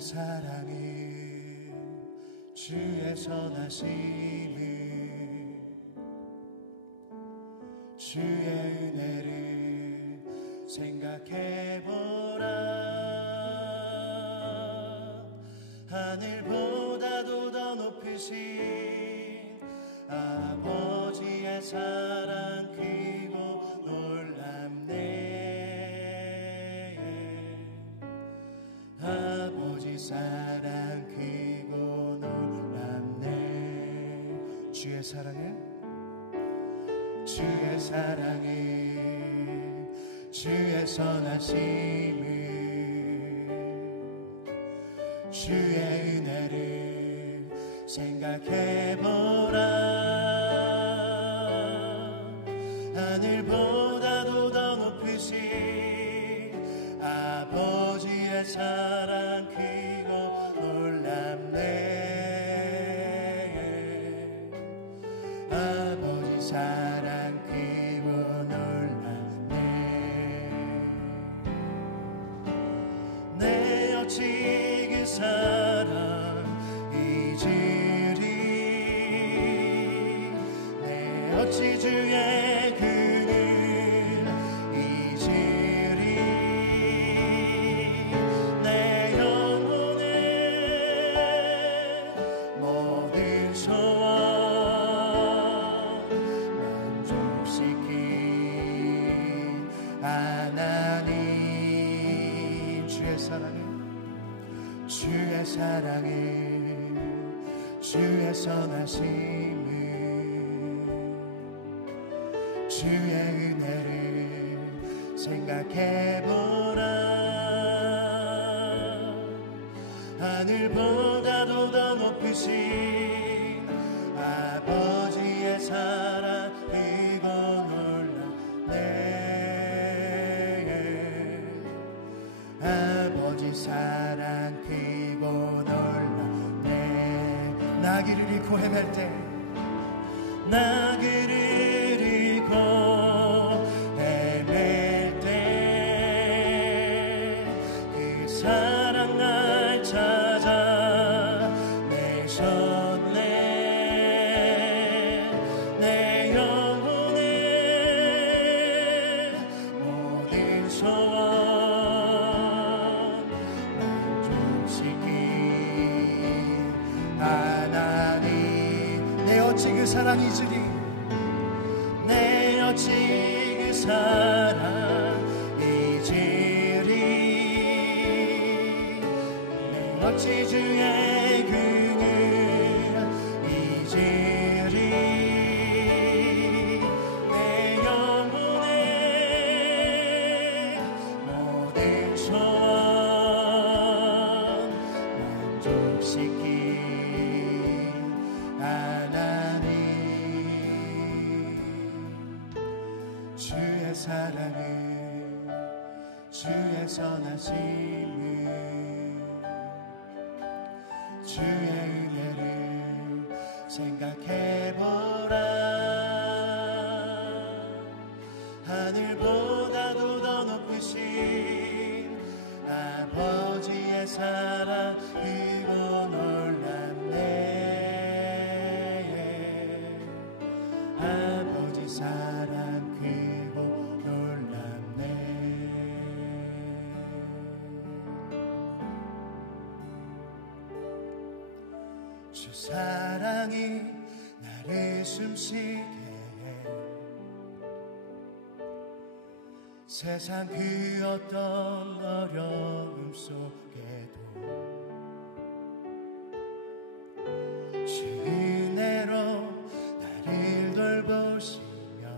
사랑이 주의 선하심이 주의 은혜를 생각해보라. 하늘보다도 더 높으신 아버지의 사랑 크고 놀랍네. 아버지 사랑 크고 놀랍네. 주의 사랑에 주의 사랑이 주의 선하심이 주의 은혜를 생각해보라. 하늘보다도 더 높으신 아버지의 사랑 크고 놀랍네. 아버지 사랑 크고 놀랍네. 내 어찌 그 사랑 잊으리. 내 어찌 주의 그늘 잊으리. 내 영혼의 모든 소원 만족시킨 하나님. 주의 사랑이 주의 사랑이 주의 선하심이 주의 은혜를 생각해보라. 하늘보다도 더 높으신 아버지의 사랑 크고 놀랍네. 아버지 사랑 크고 놀랍네. 나 길을 잃고 헤맬 때 나 길을 잃고 헤맬 때 그 사랑 날 찾아 내셨네. 내 영혼의 모든 소원 만족시킨 하나님. 내 어찌 그 사랑 잊으리. 내 어찌 그 사랑 잊으리. 내 어찌 주의 그늘 잊으리. 내 영혼의 모든 소원 만족시킨 하나님. 주의 사랑이 주의 선하심이 주의 은혜를 생각해보라. 하늘보다도 더 높으신 아버지의 사랑 크고 놀랍네. 아버지 사랑 크고 놀랍네. 주 사랑이 나를 숨쉬게 해. 세상 그 어떤 어려움 속에도 주 은혜로 나를 돌보시며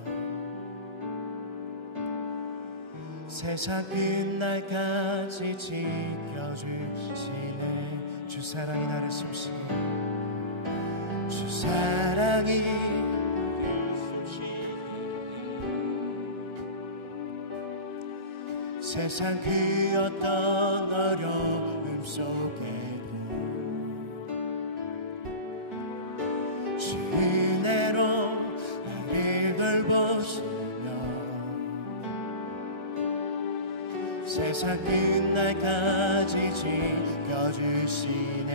세상 끝날까지 지켜주시네. 주 사랑이 나를 숨쉬게. 주 사랑이 세상 그 어떤 어려움 속에도 주 은혜로 나를 돌보시며 세상 끝날까지 지켜주시네.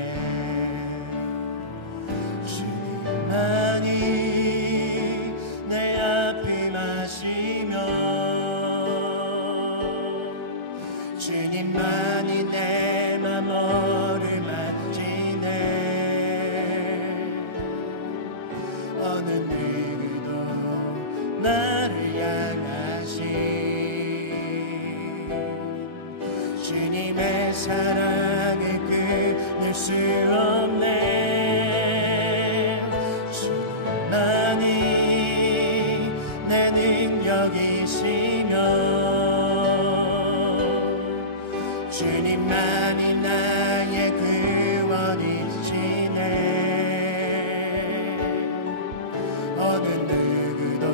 주님만이 내 앞을 마시며 주님만이 내 맘 어루만지네. 어느 누구도 나를 향하신 주님의 사랑을 끊을 수 없네. 주님만이 내 능력이시며 주님만이 나의 구원이시네. 어느 누구도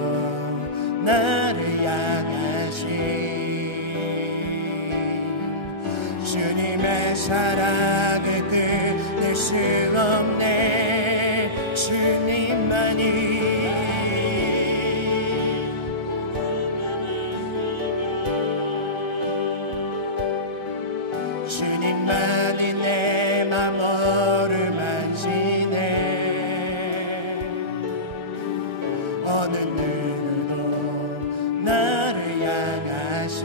나를 향하신 주님의 사랑을 끊을 수 없네. 주님만이 주님만이 내 맘 어루만지네. 어느 누구도 나를 향하신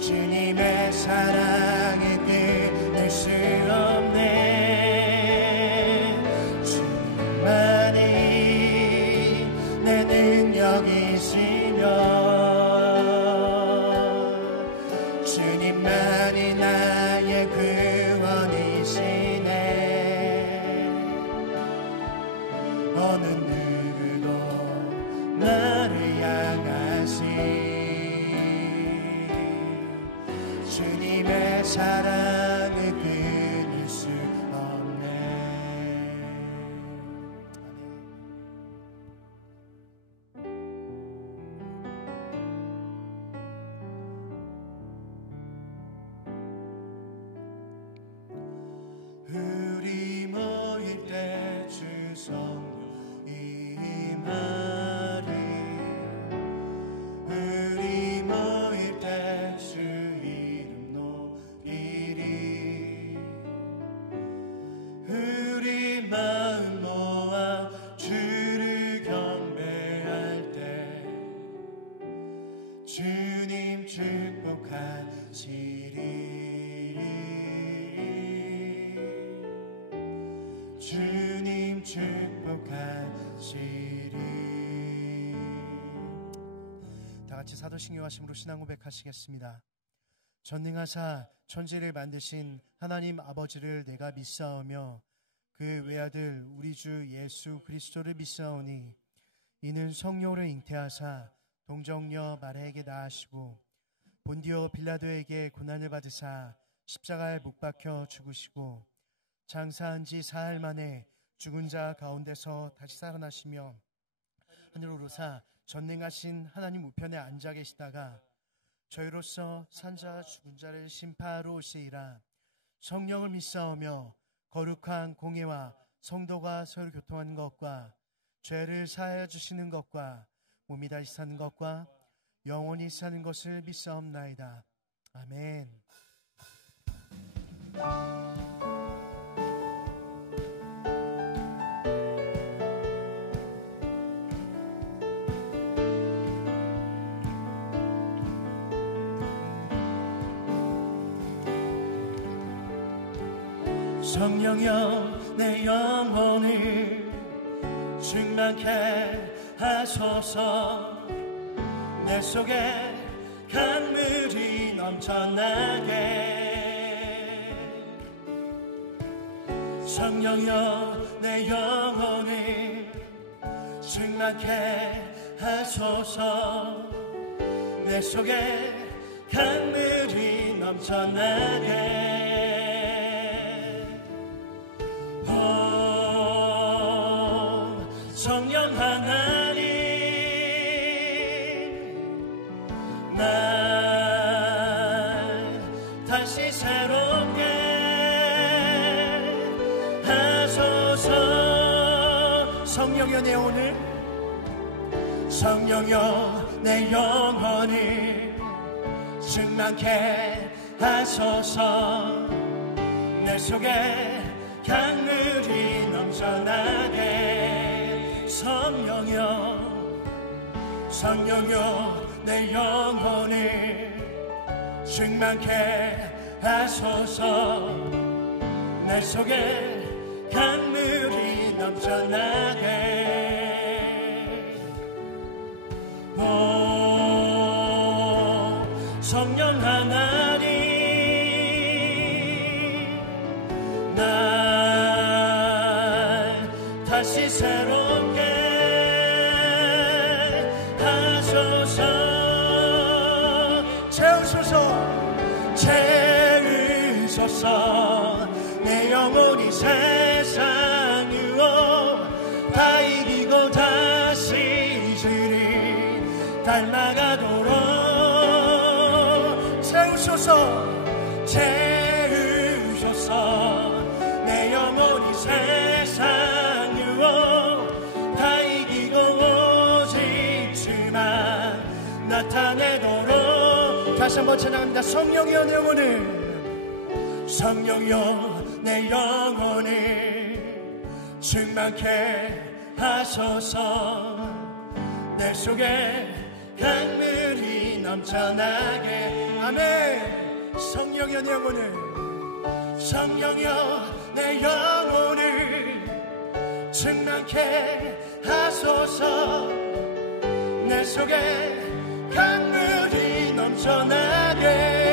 주님의 사랑을 끊을 수 없네. 주님만이 내 능력이시며 주님만이 나의 구원이시네. 어느 누구도 나를 향하신 주님의 사랑을 끊을 수 없네. 우리 모일 때 주 성령 임하리. 우리 모일 때 주 이름 높이리. 우리 마음 모아 주를 경배할 때 주님 축복하시리. 주님 축복하시리. 다같이 사도신경하심으로 신앙 고백하시겠습니다. 전능하사 천지를 만드신 하나님 아버지를 내가 믿사오며 그 외아들 우리 주 예수 그리스도를 믿사오니 이는 성령으로 잉태하사 동정녀 마리아에게 낳으시고 본디오 빌라도에게 고난을 받으사 십자가에 못 박혀 죽으시고 장사한 지 사흘 만에 죽은 자 가운데서 다시 살아나시며 하늘로 오르사 전능하신 하나님 우편에 앉아 계시다가 저희로서 산자 죽은 자를 심판하러 오시리라. 성령을 믿사오며 거룩한 공예와 성도가 서로 교통하는 것과 죄를 사하여 주시는 것과 몸이 다시 사는 것과 영원히 사는 것을 믿사옵나이다. 아멘. 성령여 내 영혼을 충만케 하소서. 내 속에 강물이 넘쳐나게. 성령여 내 영혼을 충만케 하소서. 내 속에 강물이 넘쳐나게. 성령 하나님 날 다시 새롭게 하소서. 성령여 내 오늘 성령여 내 영혼을 충만케 하소서. 내 속에 강물이 넘쳐나게. 성령여 내 영혼을 충만케 하소서. 내 속에 강물이 넘쳐나게. 오 성령 하나님, 날 다시 새롭게 하소서. 채우소서. 내 영혼이 세상 유혹 다 이기고 다시 주를 닮아가도록 채우소서. 내 영혼이 세상 유혹 다 이기고 오직 주만 나타내도록. 다시 한번 찬양합니다. 성령이여 내 영혼을, 성령여 내 영혼을 충만케 하소서. 내 속에 강물이 넘쳐나게. 아멘. 성령여 내 영혼을, 성령여 내 영혼을 충만케 하소서. 내 속에 강물이 넘쳐나게.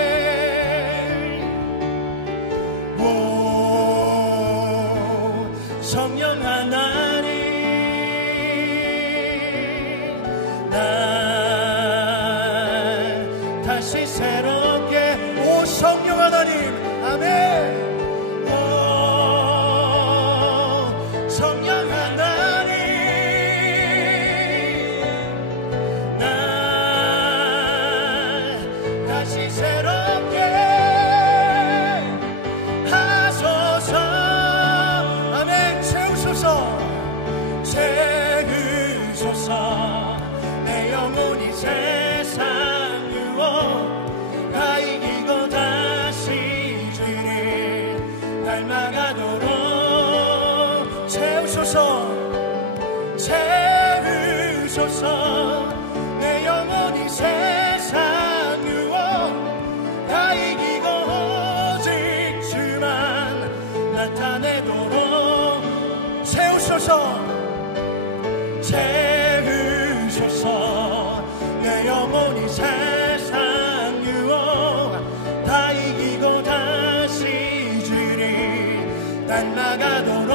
성령 하나님, 날 다시 새롭게. 오 성령 하나님, 아멘. 오 성령 하나님, 날 다시 새롭게 하소서. 채우소서. 내 영혼이 세상 유혹 다 이기고 다시 주를 닮아가도록. 채우소서. 내 영혼이 세상 유혹 다 이기고 오직 주만 나타내도록. 채우소서. 내 영혼이 세상 유혹 다 이기고 다시 주를 닮아가도록.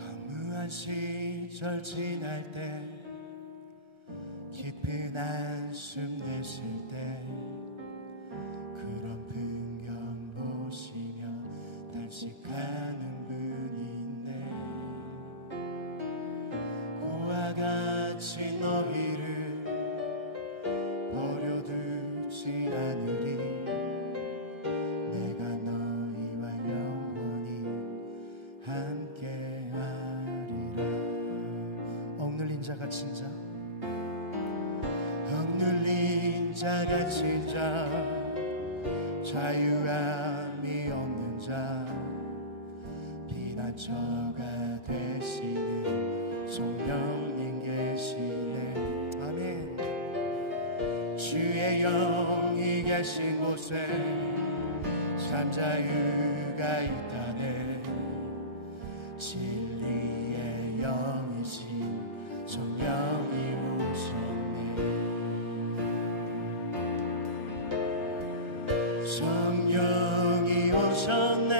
허무한 시절 지날 때, 깊은 한숨 내쉴 때, 그런 풍경 보시며 단식하는 분이 있네. 그와 같이 너희를 버려두지 않으리. 내가 너희와 영원히 함께하리라. 억눌린 자 갇힌 자, 억눌린 자 갇힌 자, 자유함이 없는 자, 피난처가 되시는 성령님 계시네. 아멘. 주의 영이 계신 곳에 참 자유가 있다네. 진리의 영이신 성령이 오셨네. 성령이 오셨네.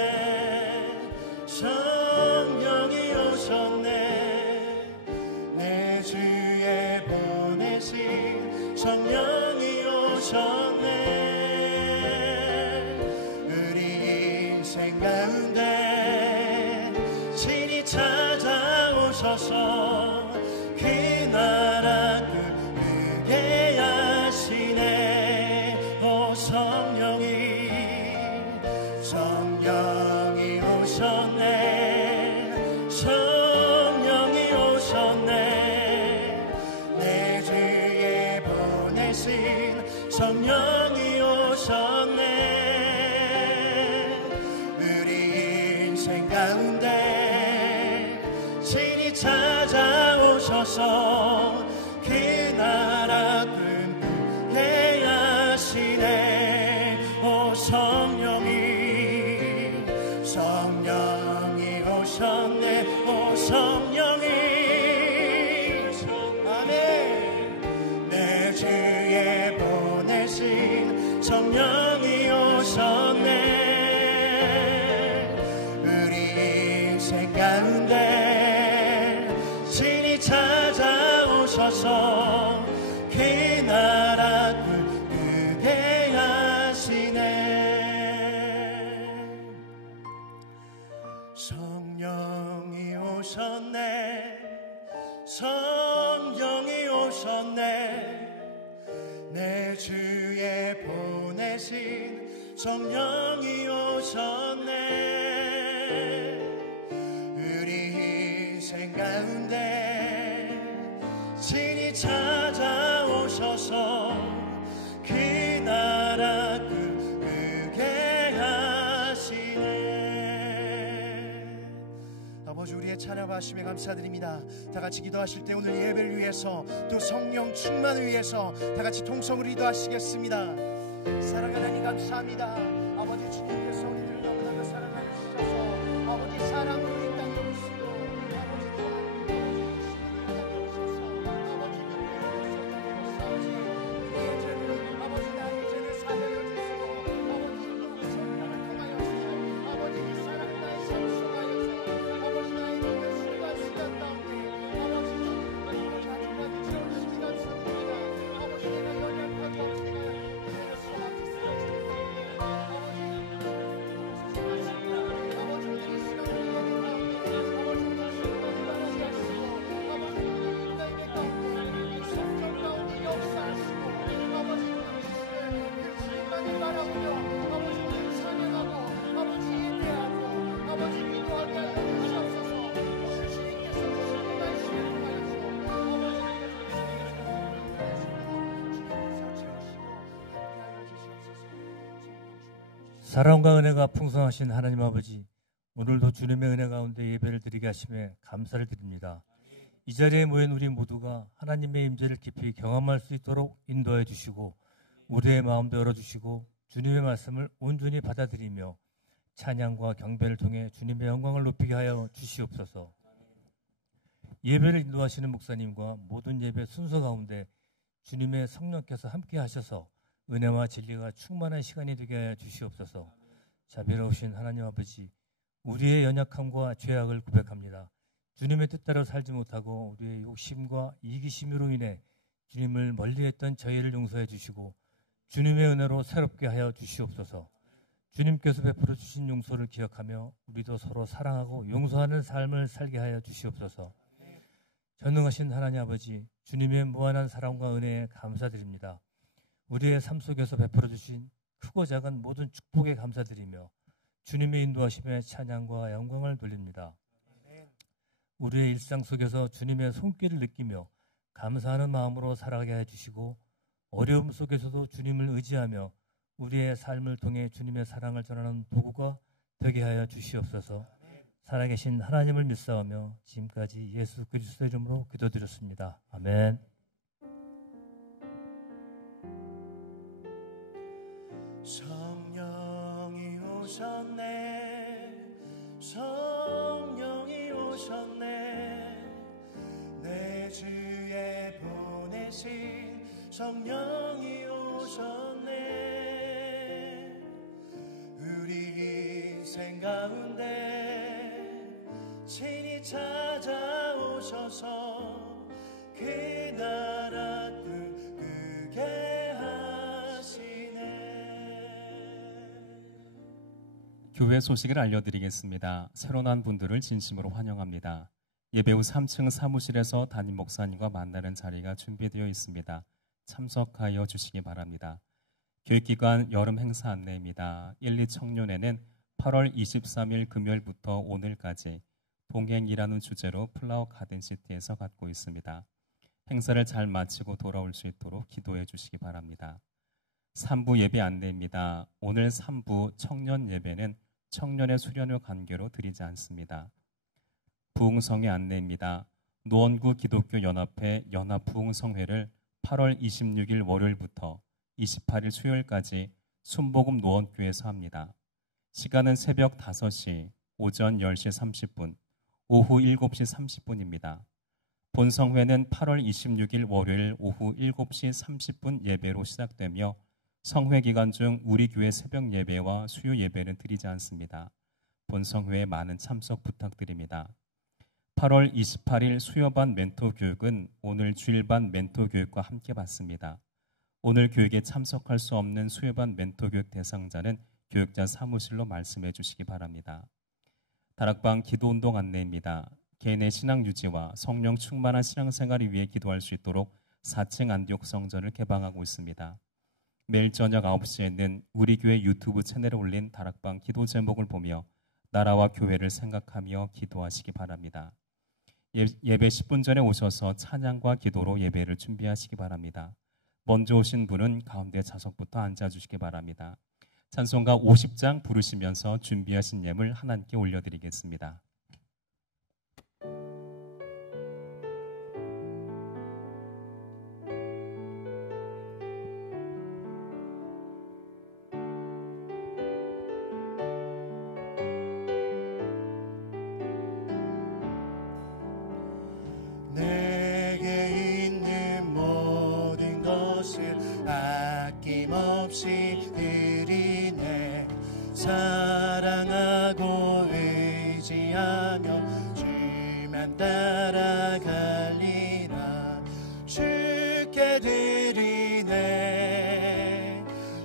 성령이 오셨네. 내 주에 보내신 성령이 오셨네. 우리 인생 가운데 친히 찾아오셔서 그 나라 꾸게 하시네. 오 성령이 오셨네. 성령이 오셨네. 보내신 성령이 오셨네. 우리 인생 가운데 신이 찾아오셔서 그 나라 꿈꾸게 하시네. 오 성령이 오셨네. 오 성령이 아멘. 내 주에 보내신 성령이 오셨네. 우리 인생 가운데 신이 찾아오셔서 그 나라 꿈꾸게 하시네. 성령이 오셨네. 성령이 오셨네. 내 주에 보내신 성령이 오셨네. 우리 인생 가운데 신이 찾아오셔서 그 나라 꿈꾸게 하시네. 아버지, 우리의 찬양하심에 감사드립니다. 다 같이 기도하실 때 오늘 예배를 위해서 또 성령 충만을 위해서 다 같이 통성으로 기도하시겠습니다. 사랑하는 하나님 감사합니다. 아버지, 주님께서 우리를 너무나도 사랑하여 주셔서 아버지 사랑으로 이 땅에 오시고 아버지 나의 죄를 사하여 주시고 아버지 성령을 통하여서 아버지 이 사랑 나의 삶 속하여서 아버지 나의 모든 수가 수였다오니 아버지 마지막에 채워주시기가 축복합니다. 아버지 내가 연약하고 내가 이제는 소망이 쓰러지는 아버지 우리 이 시간을 예배 가운데 아버지 우리 주님을 바라게 하시고 아버지 나에게 가운데 이 성전 가운데 역사하시고 아버지 우리 그 주님만을 바라보며 아버지 우리 찬양하고 아버지 예배하고 아버지 기도하게 하여 주시옵소서. 주님께서 주시는 말씀을 통하여서 사랑과 은혜가 풍성하신 하나님 아버지, 오늘도 주님의 은혜 가운데 예배를 드리게 하심에 감사를 드립니다. 이 자리에 모인 우리 모두가 하나님의 임재를 깊이 경험할 수 있도록 인도해 주시고 우리의 마음도 열어주시고 주님의 말씀을 온전히 받아들이며 찬양과 경배를 통해 주님의 영광을 높이게 하여 주시옵소서. 예배를 인도하시는 목사님과 모든 예배 순서 가운데 주님의 성령께서 함께 하셔서 은혜와 진리가 충만한 시간이 되게 하여 주시옵소서. 자비로우신 하나님 아버지, 우리의 연약함과 죄악을 고백합니다. 주님의 뜻대로 살지 못하고 우리의 욕심과 이기심으로 인해 주님을 멀리했던 저희를 용서해 주시고 주님의 은혜로 새롭게 하여 주시옵소서. 주님께서 베풀어 주신 용서를 기억하며 우리도 서로 사랑하고 용서하는 삶을 살게 하여 주시옵소서. 전능하신 하나님 아버지, 주님의 무한한 사랑과 은혜에 감사드립니다. 우리의 삶 속에서 베풀어 주신 크고 작은 모든 축복에 감사드리며 주님의 인도하심에 찬양과 영광을 돌립니다. 우리의 일상 속에서 주님의 손길을 느끼며 감사하는 마음으로 살아가게 해주시고 어려움 속에서도 주님을 의지하며 우리의 삶을 통해 주님의 사랑을 전하는 도구가 되게 하여 주시옵소서. 살아계신 하나님을 믿사오며 지금까지 예수 그리스도의 이름으로 기도드렸습니다. 아멘. 성령이 오셨네. 성령이 오셨네. 내 주에 보내신 성령이 오셨네. 우리 인생 가운데 친히 찾아오셔서 그 나라 꿈꾸게 교회 소식을 알려드리겠습니다. 새로 난 분들을 진심으로 환영합니다. 예배 후 3층 사무실에서 담임 목사님과 만나는 자리가 준비되어 있습니다. 참석하여 주시기 바랍니다. 교육기관 여름 행사 안내입니다. 1, 2 청년회는 8월 23일 금요일부터 오늘까지 동행이라는 주제로 플라워 가든시티에서 갖고 있습니다. 행사를 잘 마치고 돌아올 수 있도록 기도해 주시기 바랍니다. 3부 예배 안내입니다. 오늘 3부 청년 예배는 청년의 수련회 관계로 드리지 않습니다. 부흥성회 안내입니다. 노원구 기독교 연합회 연합 부흥성회를 8월 26일 월요일부터 28일 수요일까지 순복음 노원교에서 합니다. 시간은 새벽 5시, 오전 10시 30분, 오후 7시 30분입니다. 본성회는 8월 26일 월요일 오후 7시 30분 예배로 시작되며 성회 기간 중 우리 교회 새벽 예배와 수요 예배는 드리지 않습니다. 본성회에 많은 참석 부탁드립니다. 8월 28일 수요반 멘토 교육은 오늘 주일반 멘토 교육과 함께 받습니다. 오늘 교육에 참석할 수 없는 수요반 멘토 교육 대상자는 교육자 사무실로 말씀해 주시기 바랍니다. 다락방 기도운동 안내입니다. 개인의 신앙 유지와 성령 충만한 신앙생활을 위해 기도할 수 있도록 4층 안디옥 성전을 개방하고 있습니다. 매일 저녁 9시에는 우리 교회 유튜브 채널에 올린 다락방 기도 제목을 보며 나라와 교회를 생각하며 기도하시기 바랍니다. 예배 10분 전에 오셔서 찬양과 기도로 예배를 준비하시기 바랍니다. 먼저 오신 분은 가운데 좌석부터 앉아주시기 바랍니다. 찬송가 50장 부르시면서 준비하신 예물 하나님께 올려드리겠습니다. 내게 있는 모든 것을 아낌없이 드리네. 사랑하고 의지하며 주만 따라갈리라. 주께 드리네.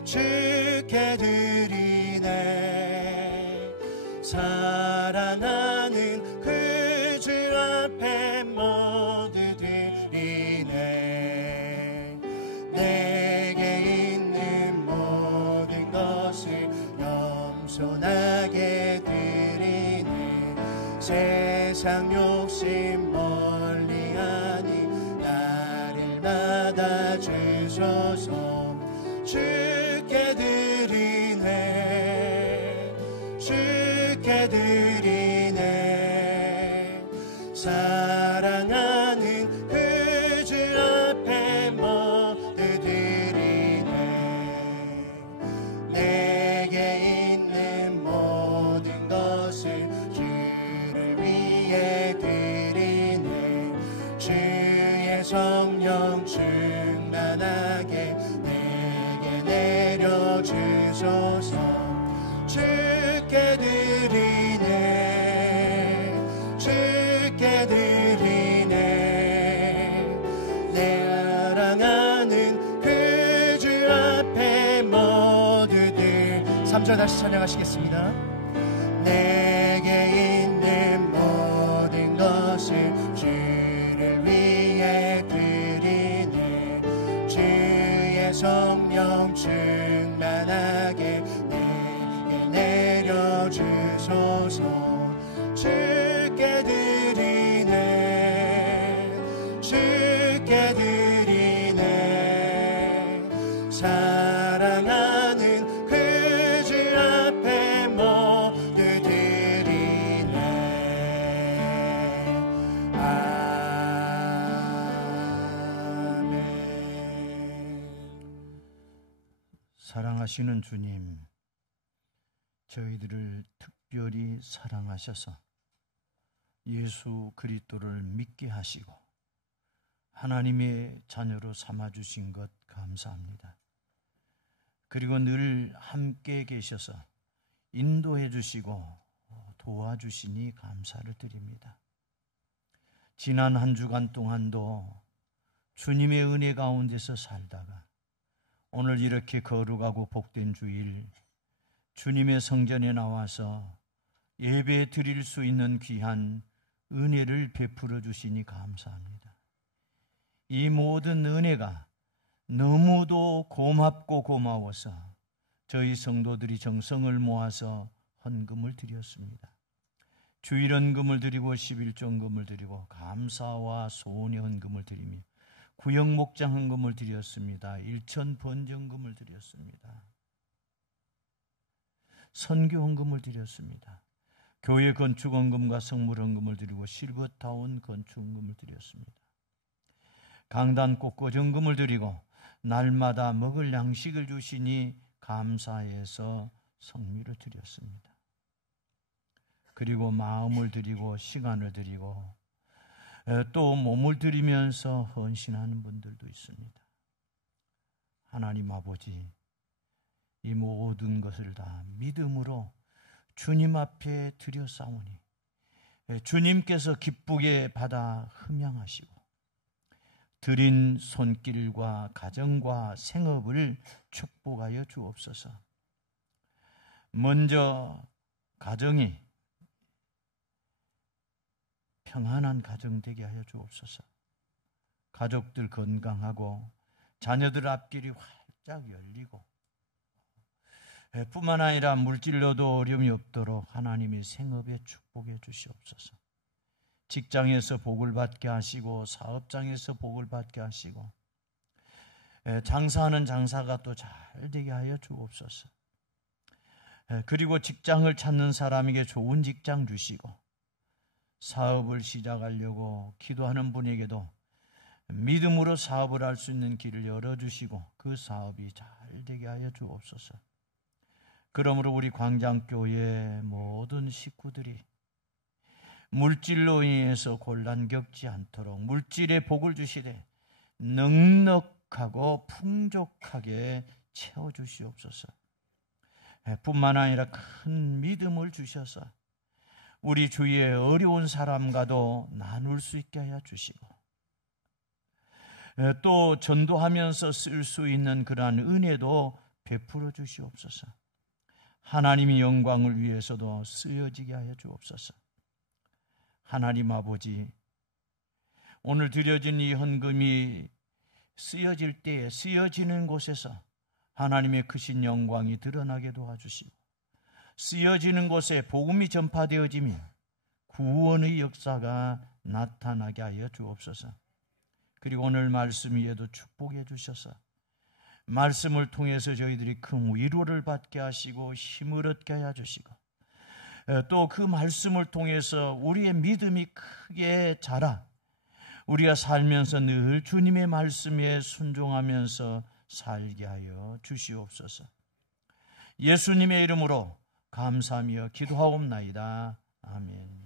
주께 드리네. 사랑하는 그 주 앞에 모두 드리네. 내게 있는 모든 것을 겸손하게 드리네. 세상 욕심 멀리하니 나를 받아주소서. 주께 드리네. 주께 드리네. 사랑하는 그 주 앞에 모두 드리네. 내게 있는 모든 것을 주를 위해 드리네. 주의 성령 충만하게 내게 내려주소서. 주께 드리네. 주께 드리네. 내 사랑하는 그 주 앞에 모두들 3절 다시 찬양하시겠습니다. 내게 있는 모든 것을 주를 위해 드리네. 주의 성령 충만하게 내게 내려주소서. 주께 드리네. 주께 드리네. 사랑하는 그 주 앞에 모두 드리네. 아멘. 사랑하시는 주님, 저희들을 특별히 사랑하셔서 예수 그리스도를 믿게 하시고 하나님의 자녀로 삼아주신 것 감사합니다. 그리고 늘 함께 계셔서 인도해 주시고 도와주시니 감사를 드립니다. 지난 한 주간 동안도 주님의 은혜 가운데서 살다가 오늘 이렇게 거룩하고 복된 주일 주님의 성전에 나와서 예배 드릴 수 있는 귀한 은혜를 베풀어 주시니 감사합니다. 이 모든 은혜가 너무도 고맙고 고마워서 저희 성도들이 정성을 모아서 헌금을 드렸습니다. 주일 헌금을 드리고 11조 헌금을 드리고 감사와 소원의 헌금을 드리며 구역 목장 헌금을 드렸습니다. 일천 번정금을 드렸습니다. 선교 헌금을 드렸습니다. 교회 건축 헌금과 성물 헌금을 드리고 실버타운 건축 헌금을 드렸습니다. 강단 꽃꽂이 헌금을 드리고 날마다 먹을 양식을 주시니 감사해서 성미를 드렸습니다. 그리고 마음을 드리고 시간을 드리고 또 몸을 드리면서 헌신하는 분들도 있습니다. 하나님 아버지, 이 모든 것을 다 믿음으로 주님 앞에 드렸사오니 주님께서 기쁘게 받아 흠양하시고 드린 손길과 가정과 생업을 축복하여 주옵소서. 먼저 가정이 평안한 가정 되게 하여 주옵소서. 가족들 건강하고 자녀들 앞길이 활짝 열리고 뿐만 아니라 물질로도 어려움이 없도록 하나님이 생업에 축복해 주시옵소서. 직장에서 복을 받게 하시고 사업장에서 복을 받게 하시고 장사하는 장사가 또 잘 되게 하여 주옵소서. 그리고 직장을 찾는 사람에게 좋은 직장 주시고 사업을 시작하려고 기도하는 분에게도 믿음으로 사업을 할 수 있는 길을 열어주시고 그 사업이 잘 되게 하여 주옵소서. 그러므로 우리 광장교회 모든 식구들이 물질로 인해서 곤란 겪지 않도록 물질의 복을 주시되 넉넉하고 풍족하게 채워주시옵소서. 뿐만 아니라 큰 믿음을 주셔서 우리 주위의 어려운 사람과도 나눌 수 있게 하여 주시고 또 전도하면서 쓸 수 있는 그러한 은혜도 베풀어 주시옵소서. 하나님의 영광을 위해서도 쓰여지게 하여 주옵소서. 하나님 아버지, 오늘 드려진 이 헌금이 쓰여질 때에 쓰여지는 곳에서 하나님의 크신 영광이 드러나게 도와주시고 쓰여지는 곳에 복음이 전파되어지며 구원의 역사가 나타나게 하여 주옵소서. 그리고 오늘 말씀 위에도 축복해 주셔서 말씀을 통해서 저희들이 큰 위로를 받게 하시고 힘을 얻게 하여 주시고 또 그 말씀을 통해서 우리의 믿음이 크게 자라 우리가 살면서 늘 주님의 말씀에 순종하면서 살게 하여 주시옵소서. 예수님의 이름으로 감사하며 기도하옵나이다. 아멘.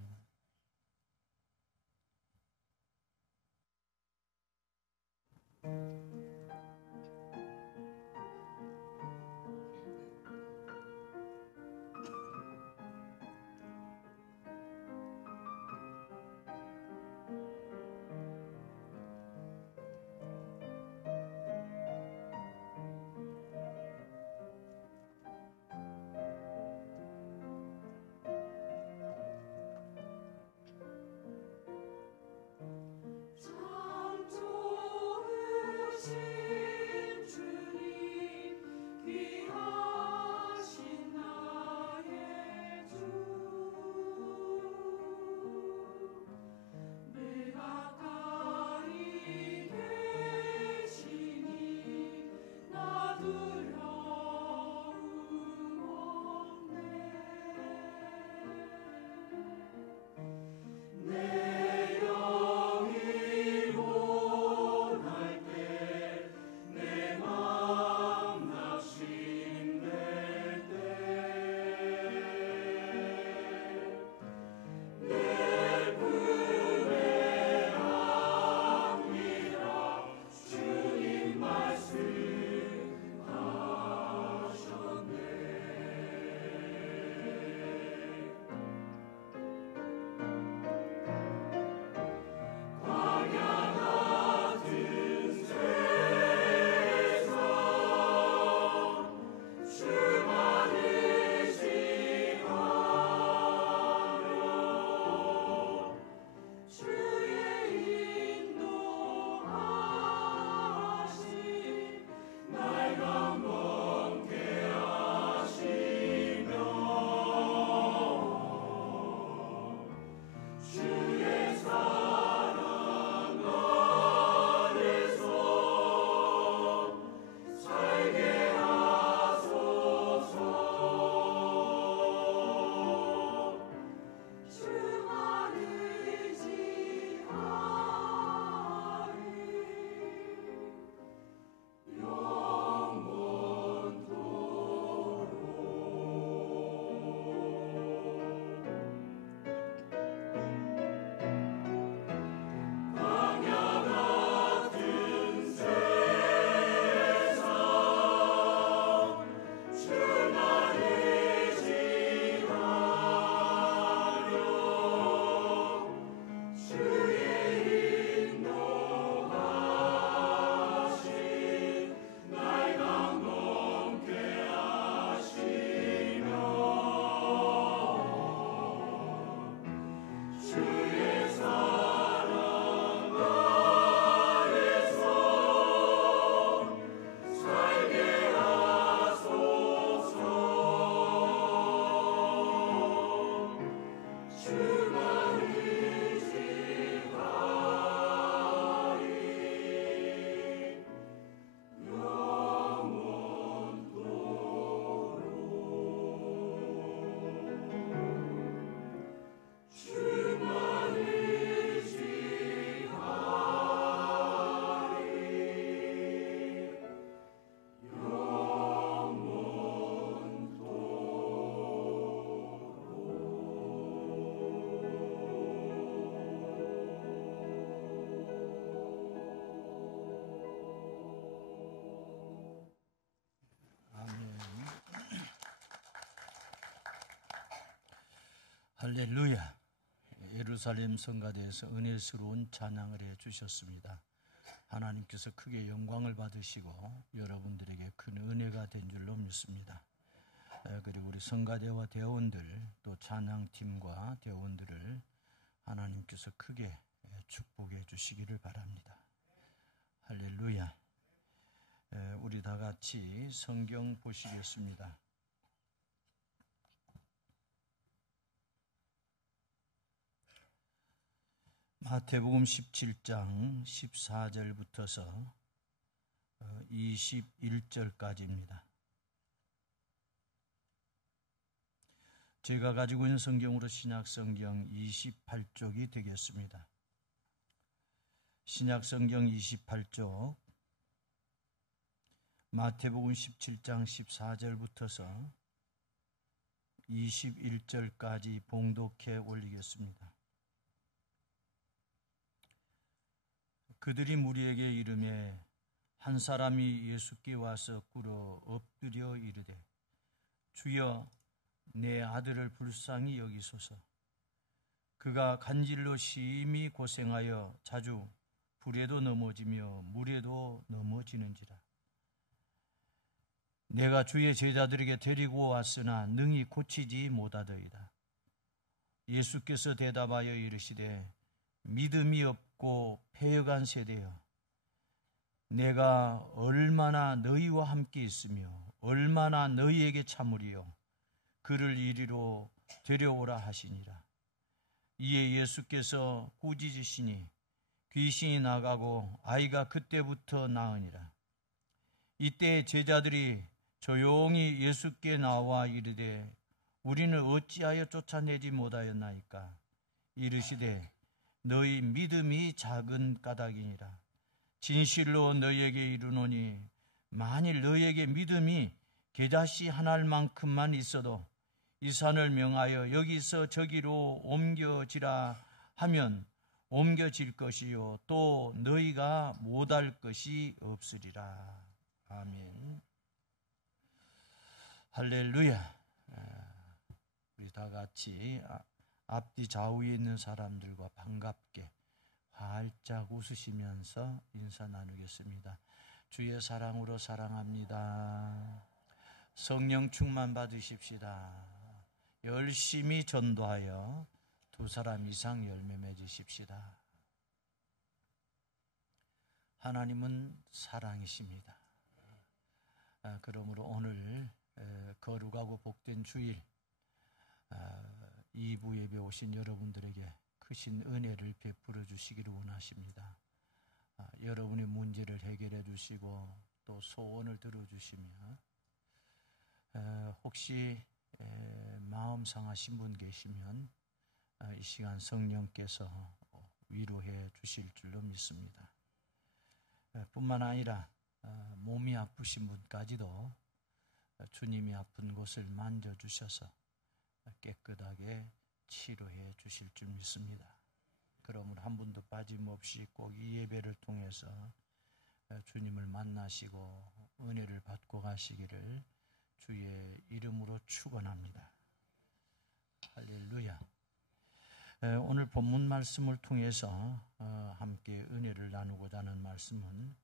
할렐루야. 예루살렘 성가대에서 은혜스러운 찬양을 해 주셨습니다. 하나님께서 크게 영광을 받으시고 여러분들에게 큰 은혜가 된 줄로 믿습니다. 그리고 우리 성가대와 대원들 또 찬양팀과 대원들을 하나님께서 크게 축복해 주시기를 바랍니다. 할렐루야. 우리 다 같이 성경 보시겠습니다. 마태복음 17장 14절부터서 21절까지입니다. 제가 가지고 있는 성경으로 신약성경 28쪽이 되겠습니다. 신약성경 28쪽 마태복음 17장 14절부터서 21절까지 봉독해 올리겠습니다. 그들이 무리에게 이르매 한 사람이 예수께 와서 꿇어 엎드려 이르되 주여 내 아들을 불쌍히 여기소서. 그가 간질로 심히 고생하여 자주 불에도 넘어지며 물에도 넘어지는지라. 내가 주의 제자들에게 데리고 왔으나 능히 고치지 못하더이다. 예수께서 대답하여 이르시되 믿음이 없고 패역한 세대여, 내가 얼마나 너희와 함께 있으며 얼마나 너희에게 참으리요. 그를 이리로 데려오라 하시니라. 이에 예수께서 꾸짖으시니 귀신이 나가고 아이가 그때부터 나으니라. 이때 제자들이 조용히 예수께 나와 이르되 우리는 어찌하여 쫓아내지 못하였나이까. 이르시되 너희 믿음이 작은 까닭이니라. 진실로 너희에게 이르노니 만일 너희에게 믿음이 게다시 하나만큼만 있어도 이 산을 명하여 여기서 저기로 옮겨지라 하면 옮겨질 것이요 또 너희가 못할 것이 없으리라. 아멘. 할렐루야. 우리 다 같이 앞뒤 좌우에 있는 사람들과 반갑게 활짝 웃으시면서 인사 나누겠습니다. 주의 사랑으로 사랑합니다. 성령 충만 받으십시다. 열심히 전도하여 2사람 이상 열매 맺으십시다. 하나님은 사랑이십니다. 그러므로 오늘 거룩하고 복된 주일 2부 예배 오신 여러분들에게 크신 은혜를 베풀어 주시기를 원하십니다. 여러분의 문제를 해결해 주시고 또 소원을 들어주시며 혹시 마음 상하신 분 계시면 이 시간 성령께서 위로해 주실 줄로 믿습니다. 뿐만 아니라 몸이 아프신 분까지도 주님이 아픈 곳을 만져주셔서 깨끗하게 치료해 주실 줄 믿습니다. 그러므로 한 분도 빠짐없이 꼭 이 예배를 통해서 주님을 만나시고 은혜를 받고 가시기를 주의 이름으로 축원합니다. 할렐루야. 오늘 본문 말씀을 통해서 함께 은혜를 나누고자 하는 말씀은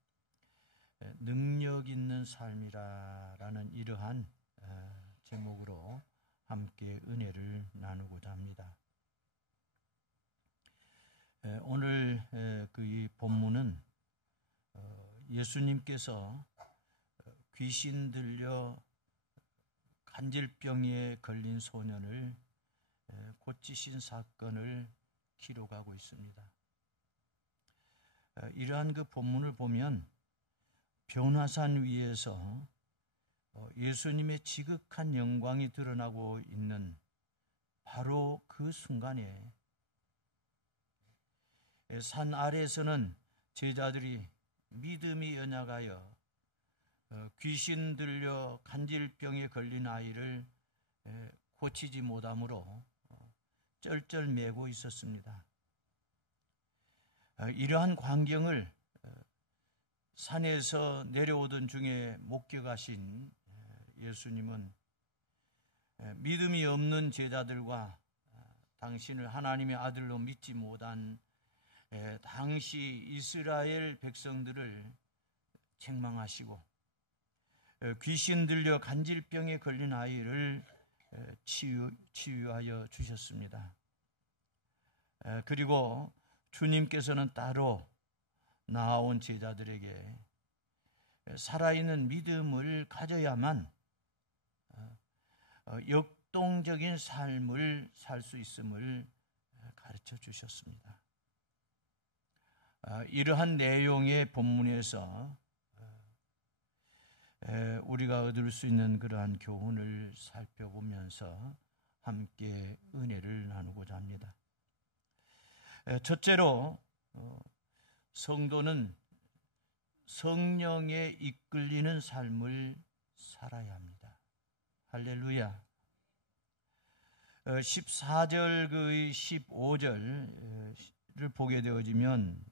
능력 있는 삶이라는 이러한 제목으로 함께 은혜를 나누고자 합니다. 오늘 이 본문은 예수님께서 귀신 들려 간질병에 걸린 소년을 고치신 사건을 기록하고 있습니다. 이러한 그 본문을 보면 변화산 위에서 예수님의 지극한 영광이 드러나고 있는 바로 그 순간에 산 아래에서는 제자들이 믿음이 연약하여 귀신 들려 간질병에 걸린 아이를 고치지 못함으로 쩔쩔매고 있었습니다. 이러한 광경을 산에서 내려오던 중에 목격하신 예수님은 믿음이 없는 제자들과 당신을 하나님의 아들로 믿지 못한 당시 이스라엘 백성들을 책망하시고 귀신 들려 간질병에 걸린 아이를 치유하여 주셨습니다. 그리고 주님께서는 따로 나아온 제자들에게 살아있는 믿음을 가져야만 역동적인 삶을 살 수 있음을 가르쳐 주셨습니다. 이러한 내용의 본문에서 우리가 얻을 수 있는 그러한 교훈을 살펴보면서 함께 은혜를 나누고자 합니다. 첫째로 성도는 성령에 이끌리는 삶을 살아야 합니다. 할렐루야. 14절 그 15절을 보게 되어지면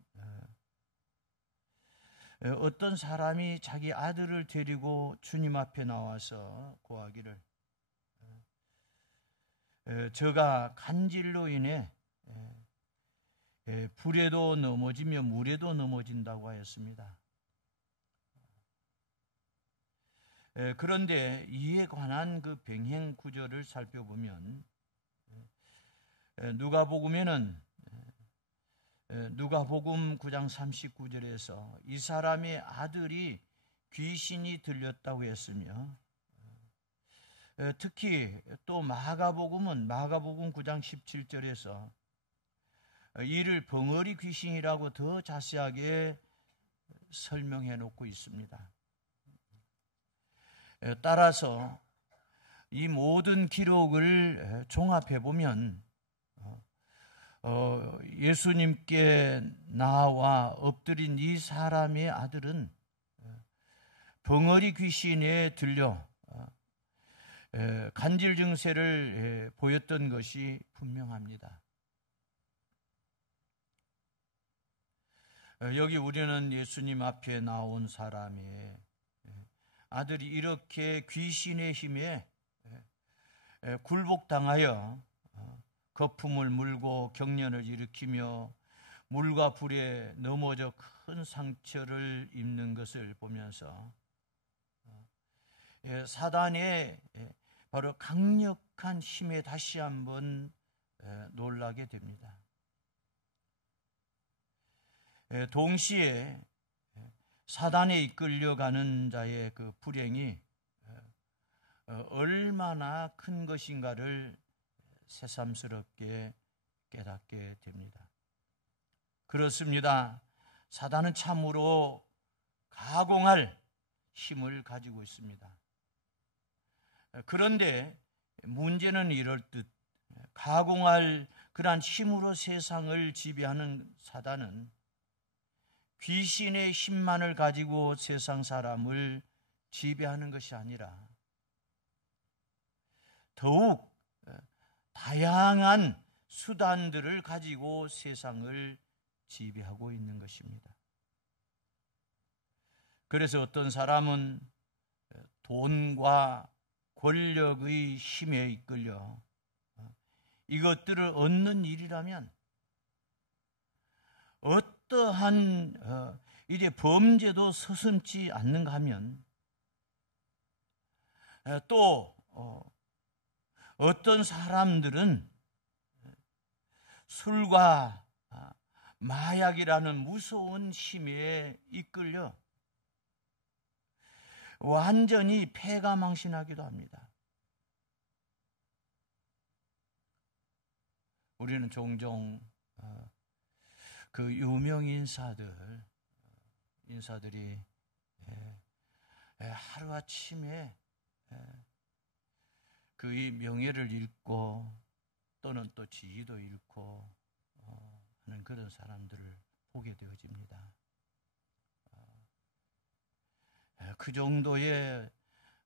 어떤 사람이 자기 아들을 데리고 주님 앞에 나와서 고하기를 저가 간질로 인해 불에도 넘어지며 물에도 넘어진다고 하였습니다. 그런데 이에 관한 그 병행 구절을 살펴보면 누가복음에는 누가복음 9장 39절에서 이 사람의 아들이 귀신이 들렸다고 했으며 특히 또 마가복음은 마가복음 9장 17절에서 이를 벙어리 귀신이라고 더 자세하게 설명해 놓고 있습니다. 따라서 이 모든 기록을 종합해 보면 예수님께 나와 엎드린 이 사람의 아들은 벙어리 귀신에 들려 간질 증세를 보였던 것이 분명합니다. 여기 우리는 예수님 앞에 나온 사람의 아들이 이렇게 귀신의 힘에 굴복당하여 거품을 물고 경련을 일으키며 물과 불에 넘어져 큰 상처를 입는 것을 보면서 사단의 바로 강력한 힘에 다시 한번 놀라게 됩니다. 동시에 사단에 이끌려가는 자의 그 불행이 얼마나 큰 것인가를 새삼스럽게 깨닫게 됩니다. 그렇습니다. 사단은 참으로 가공할 힘을 가지고 있습니다. 그런데 문제는 이럴 듯 가공할 그러한 힘으로 세상을 지배하는 사단은 귀신의 힘만을 가지고 세상 사람을 지배하는 것이 아니라 더욱 다양한 수단들을 가지고 세상을 지배하고 있는 것입니다. 그래서 어떤 사람은 돈과 권력의 힘에 이끌려 이것들을 얻는 일이라면 어떠한 이제 범죄도 서슴지 않는가 하면 또 어떤 사람들은 술과 마약이라는 무서운 힘에 이끌려 완전히 패가망신하기도 합니다. 우리는 종종 그 유명 인사들이 하루아침에 그의 명예를 잃고 또는 또 지위도 잃고 하는 그런 사람들을 보게 되어집니다. 그 정도의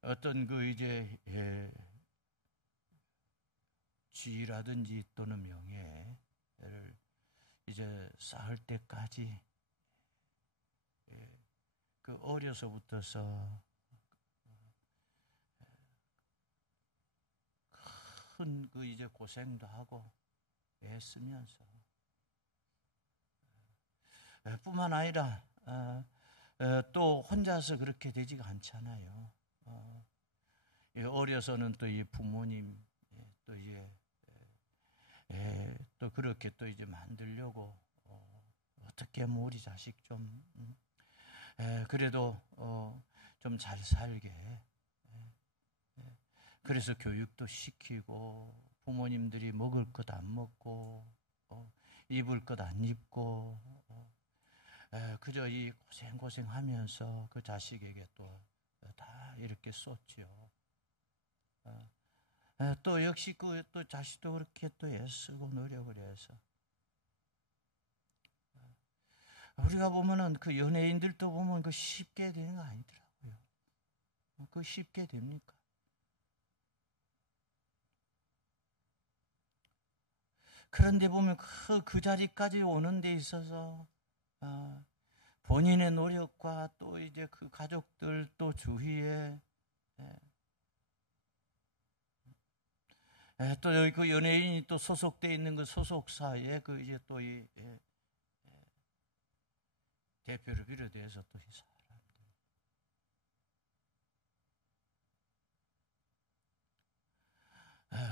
어떤 그 이제 지위라든지 또는 명예를 이제 쌓을 때까지 그 어려서부터서 큰 그 이제 고생도 하고 애쓰면서 뿐만 아니라 또 혼자서 그렇게 되지가 않잖아요. 어려서는 또 이 부모님 또 이제 또 그렇게 또 이제 만들려고 어떻게 뭐 우리 자식 좀 그래도 좀 잘 살게 그래서 교육도 시키고 부모님들이 먹을 것 안 먹고 입을 것 안 입고 그저 이 고생하면서 그 자식에게 또 다 이렇게 쏟죠. 또 역시 그 또 자식도 그렇게 또 애쓰고 노력을 해서 우리가 보면은 그 연예인들도 보면 그 쉽게 되는 거 아니더라고요. 그 쉽게 됩니까? 그런데 보면 그 자리까지 오는 데 있어서 본인의 노력과 또 이제 그 가족들 또 주위에 또 그 연예인이 또 소속돼 있는 그 소속사에 그 이제 또 이 대표를 비롯해서 또 이 사람들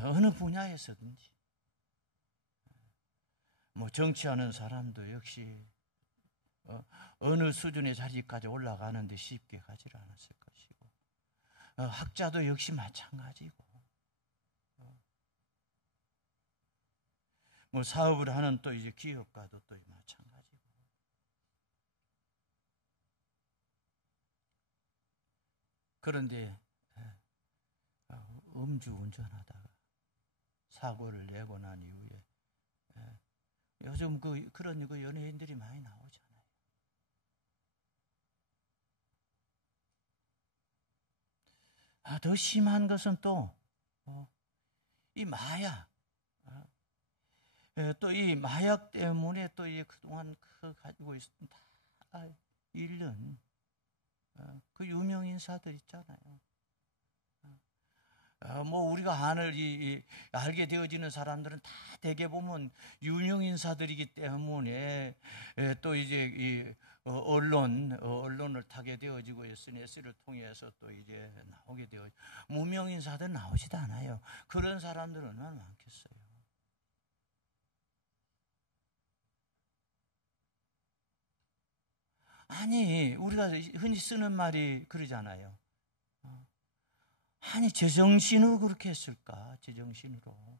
어느 분야에서든지 뭐 정치하는 사람도 역시 어느 수준의 자리까지 올라가는데 쉽게 가지 않았을 것이고 학자도 역시 마찬가지고 뭐 사업을 하는 또 이제 기업가도 또 마찬가지고 그런데 음주 운전하다가 사고를 내고 난 이후에 요즘 그런 그 연예인들이 많이 나오잖아요. 더 심한 것은 또 이 마약, 또 이 마약 때문에 또 이 그동안 가지고 있었던 다 잃는 그 유명 인사들 있잖아요. 뭐 우리가 알게 되어지는 사람들은 다 대개 보면 유명 인사들이기 때문에 또 이제 이 언론을 타게 되어지고 SNS를 통해서 또 이제 나오게 되어 무명 인사들 나오지도 않아요. 그런 사람들은 얼마나 많겠어요. 아니 우리가 흔히 쓰는 말이 그러잖아요. 아니 제정신으로 그렇게 했을까? 제정신으로.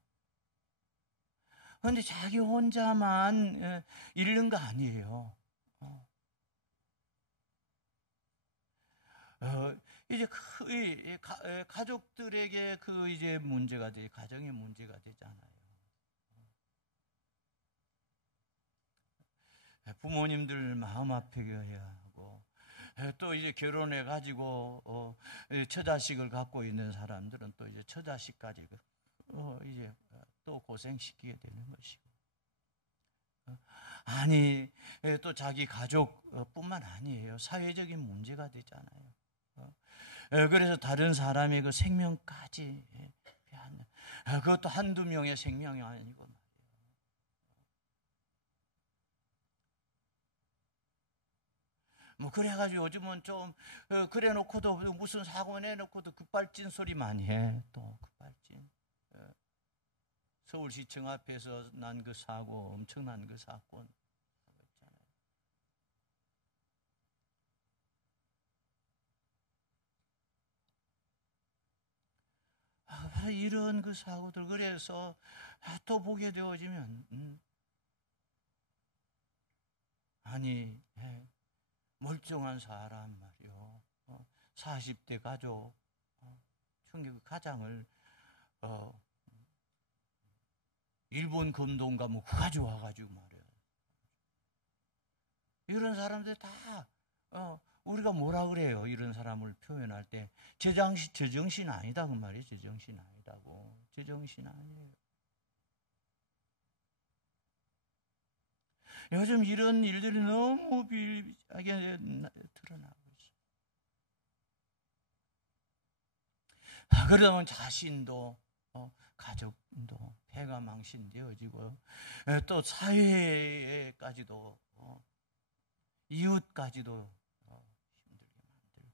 그런데 자기 혼자만 잃는 거 아니에요. 이제 가족들에게 그 이제 문제가 가정의 문제가 되잖아요. 부모님들 마음 아프게 해야 하고 또 이제 결혼해 가지고 처자식을 갖고 있는 사람들은 또 이제 처자식까지 이제 또 고생시키게 되는 것이고 아니 또 자기 가족뿐만 아니에요. 사회적인 문제가 되잖아요. 그래서 다른 사람의 그 생명까지 빼앗는 그것도 한두 명의 생명이 아니고 말이에요. 뭐 그래가지고 요즘은 좀 그래 놓고도 무슨 사고 내놓고도 급발진 소리 많이 해. 또 급발진. 서울시청 앞에서 난 그 사고, 엄청난 그 사건 있잖아요. 이런 그 사고들 그래서 또 보게 되어지면 아니 멀쩡한 사람 말이요. 40대 가족 충격 가장을 일본 검도인가 뭐 가지고 와가지고 말이에요. 이런 사람들 다 우리가 뭐라 그래요? 이런 사람을 표현할 때 제정신 아니다 그 말이에요. 제정신 아니다고. 제정신 아니에요. 요즘 이런 일들이 너무 비일비재하게 드러나고 있어요. 그러면 자신도 가족도 폐가 망신되어지고 또 사회까지도 이웃까지도 힘들게 만들고,